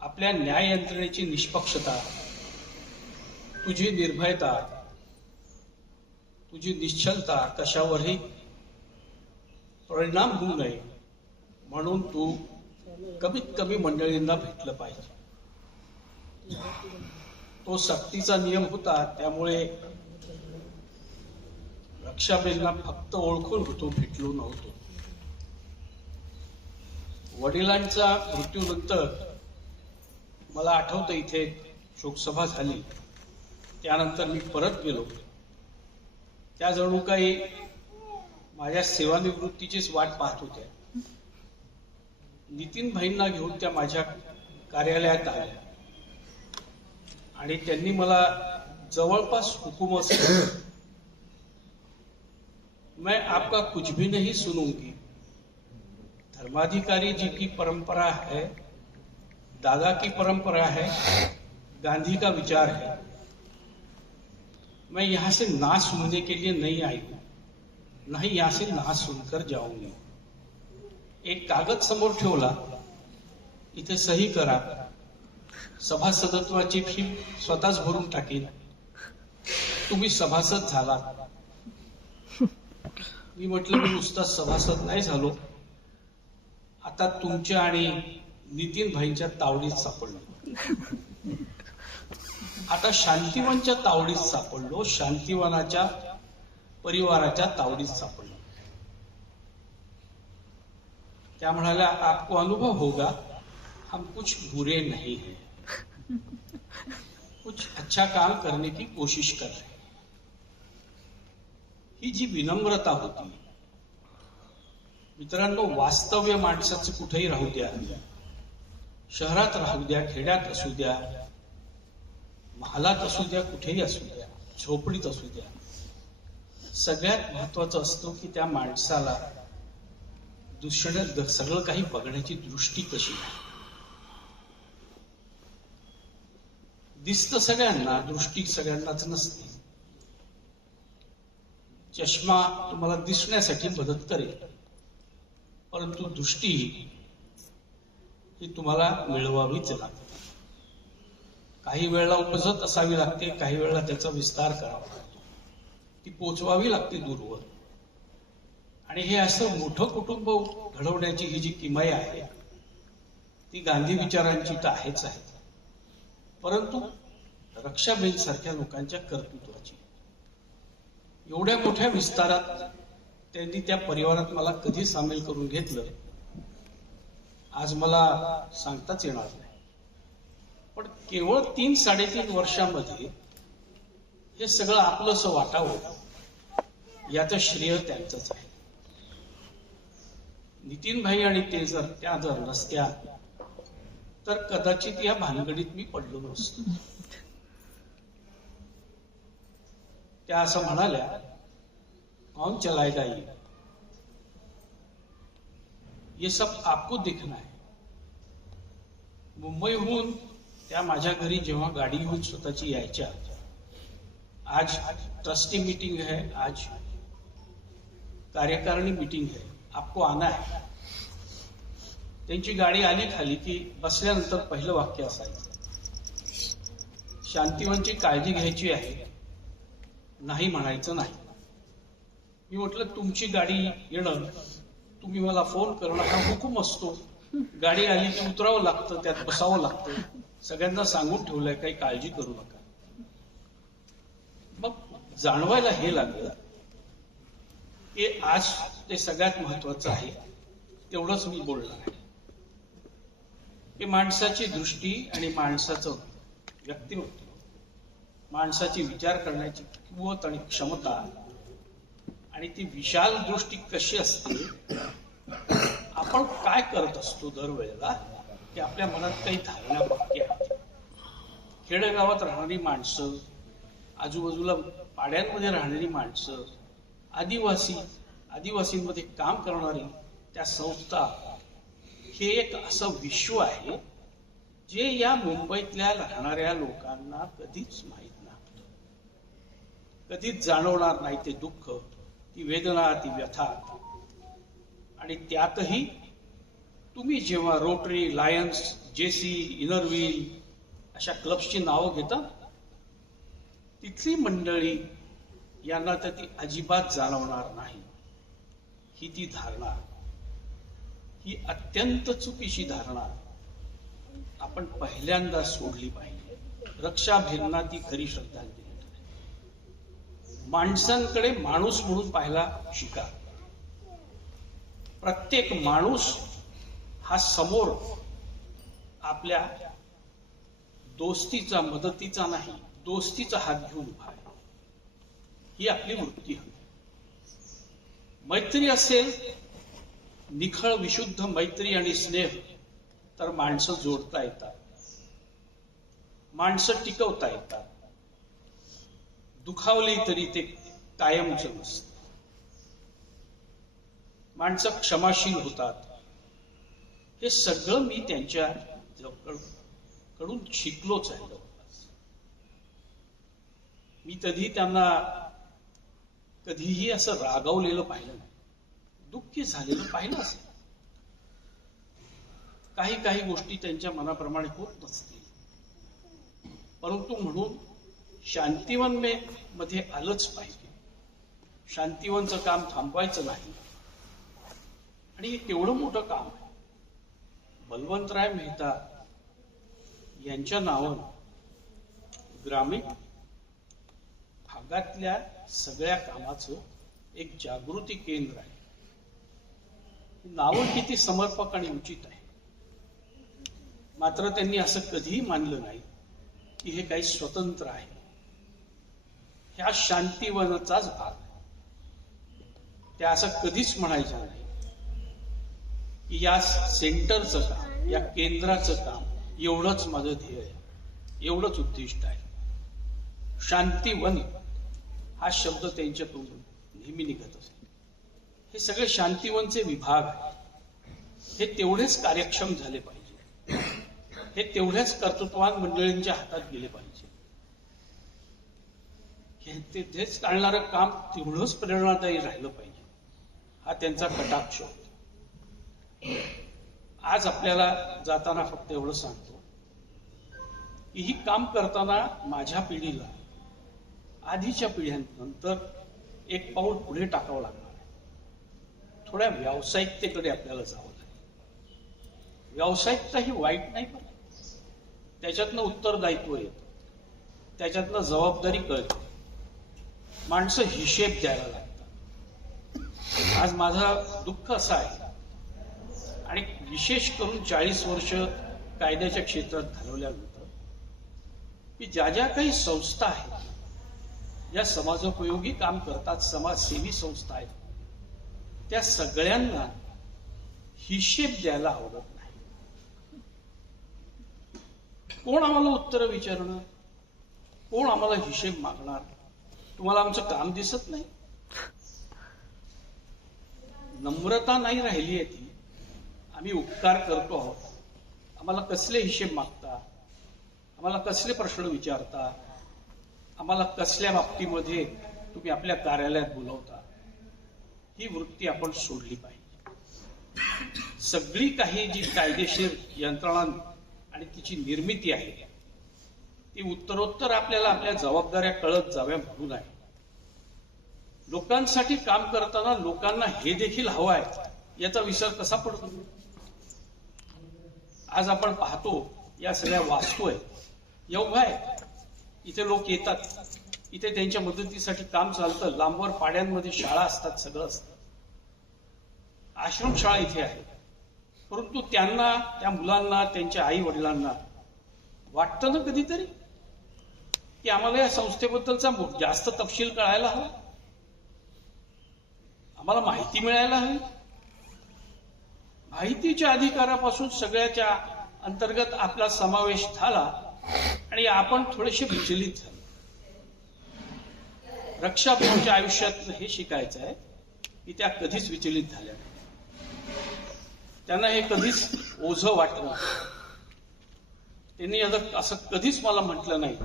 आपल्या न्याय यंत्रणेची निष्पक्षता, तुझी निर्भयता, तुझी निश्चलता कशावरही परिणाम होऊ नये म्हणून तू कमीत कमी मंडळींना भेटलं पाहिजे. तो सक्तीचा नियम होता, त्यामुळे रक्षाबेनला फक्त ओळखून होतो, भेटलो नव्हतो. वडिलांचा मृत्यूनंतर मला आठवतं इथे शोकसभा झाली, त्यानंतर मी परत गेलो. त्या जणू काही माझ्या सेवानिवृत्तीचीच वाट पाहत होत्या. नितीन भाईंना घेऊन त्या माझ्या कार्यालयात आल्या आणि त्यांनी मला जवळपास हुकूम असेल, मैं आपका कुछ भी नहीं सुनूंगी. धर्माधिकारी जी की परंपरा है, दादा की परंपरा है, गांधी का विचार है. मैं यहां से ना सुनने के लिए नहीं आई हूं, नहीं यहां से ना सुनकर जाऊंगी. एक कागद समोर ठेवला, इथे सही करा, सभासदत्वाची फी स्वतःच भरून टाकीन, तुम्ही सभासद झाला. मी म्हटलं, मी नुसता सभासद नाही झालो, आता तुमच्या आणि नितीन भाईंच्या तावडीत सापडलो. आता शांतिवनच्या तावडीत सापडलो, शांतिवनाच्या परिवाराच्या तावडीत सापडलो. त्या म्हणाल्या, आपको अनुभव होगा, हम कुछ बुरे नहीं हैं, कुछ अच्छा काम करने की कोशिश कर रहे हैं. ही जी विनम्रता होती. मित्रांनो, वास्तव्य माणसाचं कुठेही राहू द्या, शहरात राहू द्या, खेड्यात असू द्या, महालात असू द्या, कुठेही असू द्या, झोपडीत असू द्या, सगळ्यात महत्वाचं असतं की त्या माणसाला दुसऱ्या सगळं काही बघण्याची दृष्टी कशी आहे. दिसतं सगळ्यांना, दृष्टी सगळ्यांनाच नसते. चष्मा तुम्हाला दिसण्यासाठी मदत करेल, परंतु दृष्टी ही तुम्हाला मिळवावीच लागते. काही वेळेला उपजत असावी लागते, काही वेळेला त्याचा विस्तार करावा लागतो, ती पोचवावी लागते दूरवर. आणि हे असं मोठं कुटुंब घडवण्याची ही जी किमया आहे ती गांधी विचारांची तर आहेच आहे, परंतु रक्षाबेन सारख्या लोकांच्या कर्तृत्वाची. एवढ्या मोठ्या विस्तारात त्यांनी त्या परिवारात मला कधी सामील करून घेतलं आज मला सांगताच येणार नाही. पण केवळ 3-3.5 वर्षामध्ये हे सगळं आपलंसं वाटावं याचं श्रेय त्यांचंच आहे. नितीन भाई आणि ते त्या जर नसत्या तर कदाचित या भानगडीत मी पडलो नसतो. त्या असं म्हणाल्या, कौन चलाएगा ये सब आपको देखना है. मुंबईहून त्या माझ्या घरी जेव्हा गाडी घेऊन स्वतःची यायच्या, आज ट्रस्टी मीटिंग है, आज कार्यकारिणी मीटिंग है, आपको आना है. त्यांची गाडी आली खाली की बसल्यानंतर पहिलं वाक्य असायचं, शांतिवनची काळजी घ्यायची आहे, नाही म्हणायचं नाही. मी म्हटलं तुमची गाडी येणं, तुम्ही मला फोन करणं हा हुकूम असतो. गाडी आली की उतरावं लागतं, त्यात बसावं लागतं. सगळ्यांना सांगून ठेवलंय काही काळजी करू नका. मग जाणवायला हे लागलं की आज ते सगळ्यात महत्वाचं आहे. तेवढंच मी बोलणार आहे की माणसाची दृष्टी आणि माणसाचं व्यक्तिमत्व, माणसाची विचार करण्याची कुवत आणि क्षमता आणि ती विशाल दृष्टी कशी असते. आपण काय करत असतो दरवेळेला की आपल्या मनात काही धारणा बाकी आहेत. खेडेगावात राहणारी माणसं, आजूबाजूला पाड्यांमध्ये राहणारी माणसं, आदिवासींमध्ये काम करणारी त्या संस्था, हे एक असं विश्व आहे जे या मुंबईतल्या राहणाऱ्या लोकांना कधीच माहीत नाही, कधीच जाणवणार नाही. ते दुःख, ती वेदना, ती व्यथा. आणि त्यातही तुम्ही जेव्हा रोटरी, लायन्स, जेसी, इनरव्हील अशा क्लब्सची नावं घेता, तिथली मंडळी यांना तर ती अजिबात जाणवणार नाही. ही ती धारणा, ही अत्यंत चुकीची धारणा आपण पहिल्यांदा सोडली पाहिजे. रक्षाबंधनात ती खरी श्रद्धांजली. माणसांकडे माणूस म्हणून पाहायला शिका. प्रत्येक माणूस हा समोर आपल्या दोस्तीचा, मदतीचा नाही, दोस्तीचा हात घेऊन उभा आहे. ही आपली वृत्ती हवी. मैत्री असेल, निखळ विशुद्ध मैत्री आणि स्नेह, तर माणसं जोडता येतात, माणसं टिकवता येतात. दुखावली तरी ते कायमचं नसतं. माणसं क्षमाशील होतात. हे सगळं मी त्यांच्या कडून शिकलोच आहे. मी त्यांना कधीही असं रागावलेलं पाहिलं नाही, दुःखी झालेलं पाहिलं असेल. काही गोष्टी त्यांच्या मनाप्रमाणे होत नसतील, परंतु म्हणून शांतिवन मध्ये आलंच पाहिजे. शांतिवनचं काम थांबवायचं नाही. आणि हे केवढं मोठं काम आहे. बलवंतराय मेहता यांच्या नावानं ग्रामीण भागातल्या सगळ्या कामाचं एक जागृती केंद्र आहे. नावं किती समर्पक आणि उचित आहे. मात्र त्यांनी असं कधीही मानलं नाही की हे काही स्वतंत्र आहे. ह्या शांतिवनाचाच भाग आहे. त्या असं कधीच म्हणायच्या नाही की या सेंटरचं काम, या केंद्राचं काम एवढंच माझं ध्येय आहे, एवढंच उद्दिष्ट आहे. शांतिवन हा शब्द त्यांच्या तोंडून नेहमी निघत असे. हे सगळे शांतिवनचे विभाग आहेत. हे तेवढेच कार्यक्षम झाले पाहिजे. हे तेवढ्याच कर्तृत्ववान मंडळींच्या हातात गेले पाहिजे. तेच चालणारं काम तेवढंच प्रेरणादायी राहिलं पाहिजे, हा त्यांचा कटाक्ष होता. आज आपल्याला जाताना फक्त एवढं सांगतो की ही काम करताना माझ्या पिढीला आधीच्या पिढ्यांनंतर एक पाऊल पुढे टाकावं लागणार आहे. थोड्या व्यावसायिकतेकडे आपल्याला जावं लागेल. व्यावसायिकता ही वाईट नाही, पण त्याच्यातनं उत्तरदायित्व येतं, त्याच्यातनं जबाबदारी कळते, माणसं हिशेब द्यायला लागतात. आज माझं दुःख असं आहे, आणि विशेष करून 40 वर्ष कायद्याच्या क्षेत्रात घालवल्यानंतर, की ज्या ज्या काही संस्था आहेत, ज्या समाजोपयोगी काम करतात, समाजसेवी संस्था आहेत, त्या सगळ्यांना हिशेब द्यायला आवडत नाही. कोण आम्हाला उत्तरं विचारणार, कोण आम्हाला हिशेब मागणार? तुम्हाला आमचं काम दिसत नाही? नम्रता नाही राहिली आहे ती. आम्ही उपकार करतो आहोत, आम्हाला कसले हिशेब मागता, आम्हाला कसले प्रश्न विचारता, आम्हाला कसल्या बाबतीमध्ये तुम्ही आपल्या कार्यालयात बोलवता, ही वृत्ती आपण सोडली पाहिजे. सगळी काही जी कायदेशीर यंत्रणा आणि तिची निर्मिती आहे ती उत्तरोत्तर आपल्याला आपल्या जबाबदाऱ्या कळत जाव्या म्हणून आहे. लोकांसाठी काम करताना लोकांना हे देखील हवं आहे याचा विसर कसा पडतो? आज आपण पाहतो या सगळ्या वास्तू आहेत, एवढं आहे, इथे लोक येतात, इथे त्यांच्या मदतीसाठी काम चालतं, लांबवर पाड्यांमध्ये शाळा असतात, सगळं असतं, आश्रमशाळा इथे आहे. परंतु त्यांना, त्या मुलांना, त्यांच्या आई वडिलांना वाटतं ना कधीतरी की आम्हाला या संस्थेबद्दलचा जास्त तपशील कळायला हवा, आम्हाला माहिती मिळायला हवी. माहितीच्या अधिकारापासून सगळ्याच्या अंतर्गत आपला समावेश झाला आणि आपण थोडेसे विचलित झालो. रक्षाबंधनच्या आयुष्यात हे शिकायचं आहे की त्या कधीच विचलित झाल्या नाही. त्यांना हे कधीच ओझं वाटलं, त्यांनी असं कधीच मला म्हटलं नाही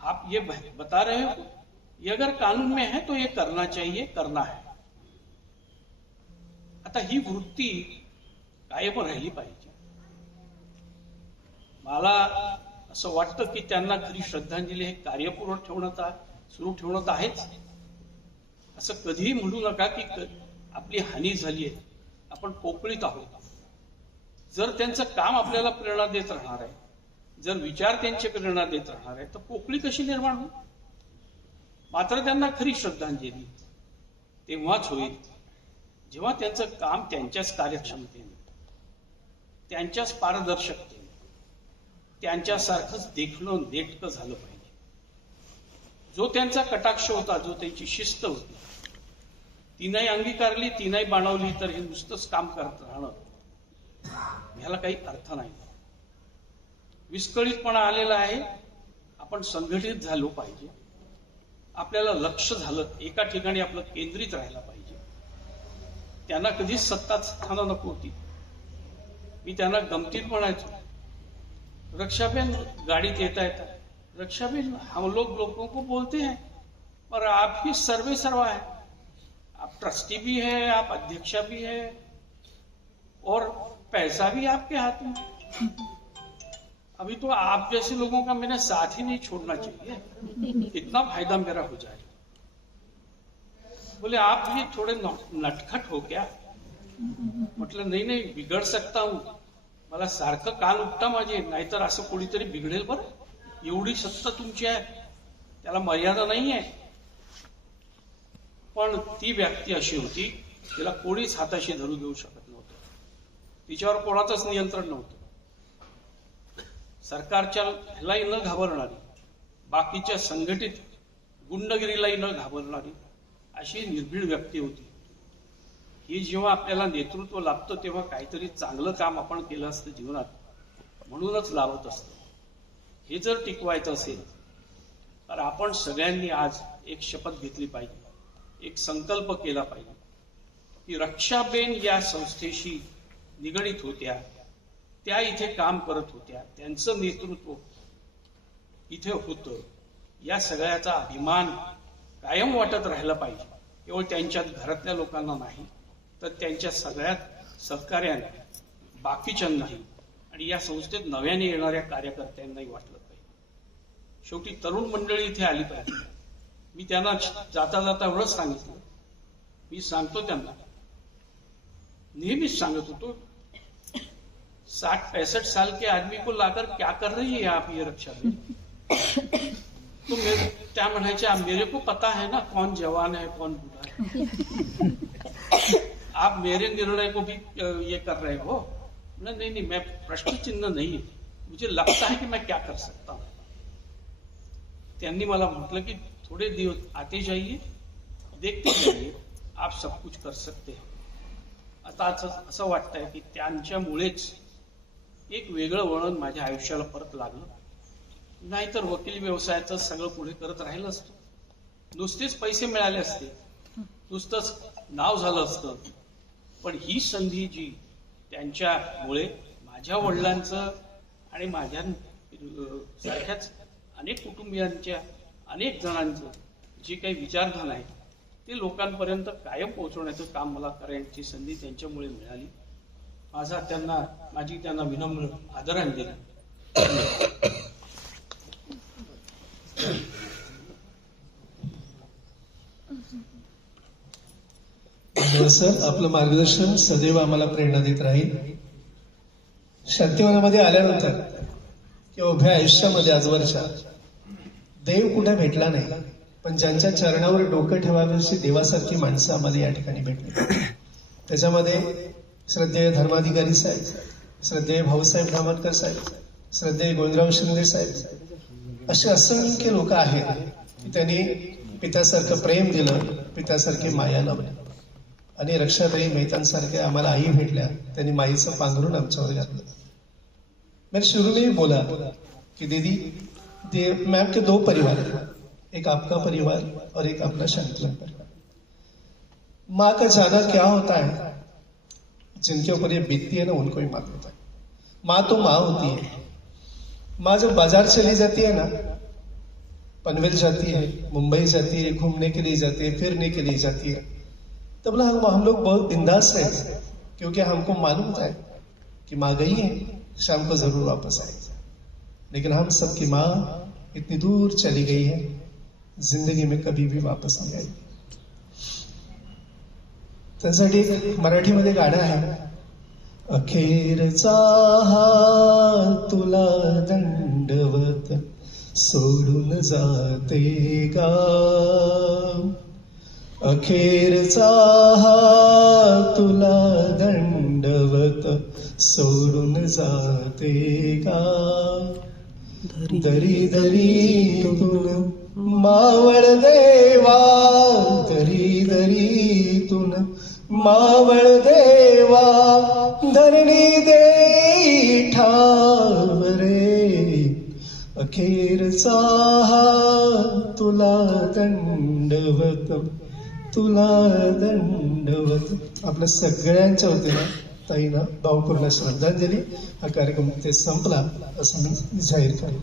आप ये बता रहे हो, ये अगर कानून में है तो ये करना चाहिए, करना है. आता ही वृत्ती कायम राहिली पाहिजे. मला असं वाटतं की त्यांना खरी श्रद्धांजली हे कार्यपूर्ण सुरू ठेवणं आहेच. असं कधीही म्हणू नका की आपली हानी झाली आहे, आपण पोकळीत आहोत. जर त्यांचं काम आपल्याला प्रेरणा देत राहणार आहे, जर विचार त्यांचे प्रेरणा देत राहणार आहे, तर पोकळी कशी निर्माण होईल? मात्र त्यांना खरी श्रद्धांजली तेव्हाच होईल जेव्हा त्यांचं काम त्यांच्याच कार्यक्षमतेने, त्यांच्याच पारदर्शकतेने, त्यांच्यासारखंच देखणं नेटकं झालं पाहिजे. जो त्यांचा कटाक्ष होता, जो त्यांची शिस्त होती, ती नाही अंगीकारली, ती नाही बाणवली, तर हे नुसतंच काम करत राहणं ह्याला काही अर्थ नाही. विस्कळीतपणा आलेला आहे. आपण संघटित झालो पाहिजे. आपल्याला लक्ष झालं, एका ठिकाणी आपलं केंद्रित राहायला पाहिजे. त्यांना कधीच सत्ता स्थानं नको होती. मी त्यांना गमतीत म्हणायचो, रक्षाबेन गाडीत येता येता, रक्षाबेन हम लोगों को बोलते हैं पर आप ही सर्वे सर्वा है, आप ट्रस्टी भी है, आप अध्यक्षा भी है और पैसा भी आपके हाथ में. अभी तो आप जैसे लोगों का मेरा साथ ही नहीं छोड़ना चाहिए, इतना फायदा मेरा हो जाएगा. बोले आप भी थोड़े नटखट हो क्या? म्हटलं नाही, बिघड सकता हूं, मला सारखं कान उपटा माझे, नाहीतर असं कोणीतरी बिघडेल बरं. एवढी सत्ता तुमची आहे, त्याला मर्यादा नाही आहे. पण ती व्यक्ती अशी होती, तिला कोणीच हाताशी धरू घेऊ शकत नव्हतं, तिच्यावर कोणाचंच नियंत्रण नव्हतं. सरकारच्या ह्यालाही न घाबरणारी, बाकीच्या संघटित गुंडगिरीलाही न घाबरणारी अशी निर्भीड व्यक्ती होती. ही जेव्हा आपल्याला नेतृत्व लाभतं तेव्हा काहीतरी चांगलं काम आपण केलं असतं जीवनात, म्हणूनच लाभत असतं. हे जर टिकवायचं असेल तर आपण सगळ्यांनी आज एक शपथ घेतली पाहिजे, एक संकल्प केला पाहिजे की रक्षाबेन या संस्थेशी निगडीत होत्या, त्या इथे काम करत होत्या, त्यांचं नेतृत्व इथे होतं, या सगळ्याचा अभिमान कायम वाटत राहिला पाहिजे. केवळ त्यांच्या घरातल्या लोकांना नाही, तर त्यांच्या सगळ्यात सहकार्याने बाकीच्यांनाही आणि या संस्थेत नव्याने येणाऱ्या कार्यकर्त्यांनाही वाटलं पाहिजे. शेवटी तरुण मंडळी इथे आली पाहिजे. मी त्यांना जाता जाता एवढंच सांगितलं, मी सांगतो त्यांना, नेहमीच सांगत होतो, 60-65 साल के आदमी को लाकर क्या कर रही है आप ये रक्षा में? तो त्या म्हणायच्या, मेरे को पता है ना कौन जवान है कौन बूढ़ा है, आप मेरे निर्णय को भी ये कर रहे हो. नहीं, मैं प्रश्न चिन्ह नहीं है, मुझे लगता है कि मैं क्या कर सकता हूं. त्यांनी मला म्हटलं की थोडे दिवस आते जाइए, देखते जाइए, आप सब कुछ कर सकते हैं. आता असं वाटतंय की त्यांच्यामुळेच एक वेगळं वळण माझ्या आयुष्याला परत लागलं. नाहीतर वकील व्यवसायाचं सगळं पुढे करत राहिलं असतं, नुसतेच पैसे मिळाले असते, नुसतंच नाव झालं असतं. पण ही संधी जी त्यांच्यामुळे माझ्या वडिलांचं आणि माझ्या सारख्याच अनेक कुटुंबियांच्या अनेक जणांचं जे काही विचारधान आहे ते लोकांपर्यंत कायम पोहोचवण्याचं काम मला करायची संधी त्यांच्यामुळे मिळाली. माझी त्यांना विनम्र आदरांजली. सर, आपलं मार्गदर्शन सदैव आम्हाला प्रेरणा देत राहील. शांतिवनामध्ये आल्यानंतर किंवा उभ्या आयुष्यामध्ये आजवरच्या देव कुठे भेटला नाही, पण ज्यांच्या चरणावर डोकं ठेवावीशी देवासारखी माणसं आम्हाला या ठिकाणी भेटली. त्याच्यामध्ये श्रद्धेय धर्माधिकारी साहेब, श्रद्धेय भाऊसाहेब धामणकर साहेब, श्रद्धेय गोविंदराव शिंदे साहेब, असे असंख्य लोक आहेत की त्यांनी पित्यासारखं प्रेम दिलं, पित्यासारखी माया लावली. आणि रक्षाताई मेहतांसारख्या आम्हाला आई भेटल्या, त्यांनी माईचं पांघरून आमच्यावर घातलं. मैंने शुरू में ही बोला कि दीदी मैं आपके 2 परिवार है, एक आपका परिवार और एक अपना शांतिवन परिवार. माँ का जाना क्या होता है, जिनके ऊपर ये बीतती है ना उनको ही मालूम होता है. माँ तो माँ होती है. माँ जब बाजार चली जाती है ना, पनवेल जाती है, मुंबई जाती है, घूमने के लिए जाती है, फिरने के लिए जाती है, तब ना हम लोग बहुत बिंदास रहते हैं, क्योंकि हमको मालूम था कि माँ गई है, शाम को जरूर वापस आएगी. लेकिन हम सबकी माँ इतनी दूर चली गई है, जिंदगी में कभी भी वापस नहीं आएगी. त्यासाठी एक मराठीमध्ये गाणं आहे, अखेरचा हा तुला दंडवत सोडून जाते का, अखेरचा हा तुला दंडवत सोडून जाते का, दरी दरीतून मावळ देवा, दरी दरीतून मावळ देवा, धरणी दे ठाव रे, अखेरचा हा तुला दंडवत, तुला दंडवत. आपल्या सगळ्यांच्या वतीनं ताईनं भावपूर्ण श्रद्धांजली. हा कार्यक्रम ते संपला असं मी जाहीर करेन.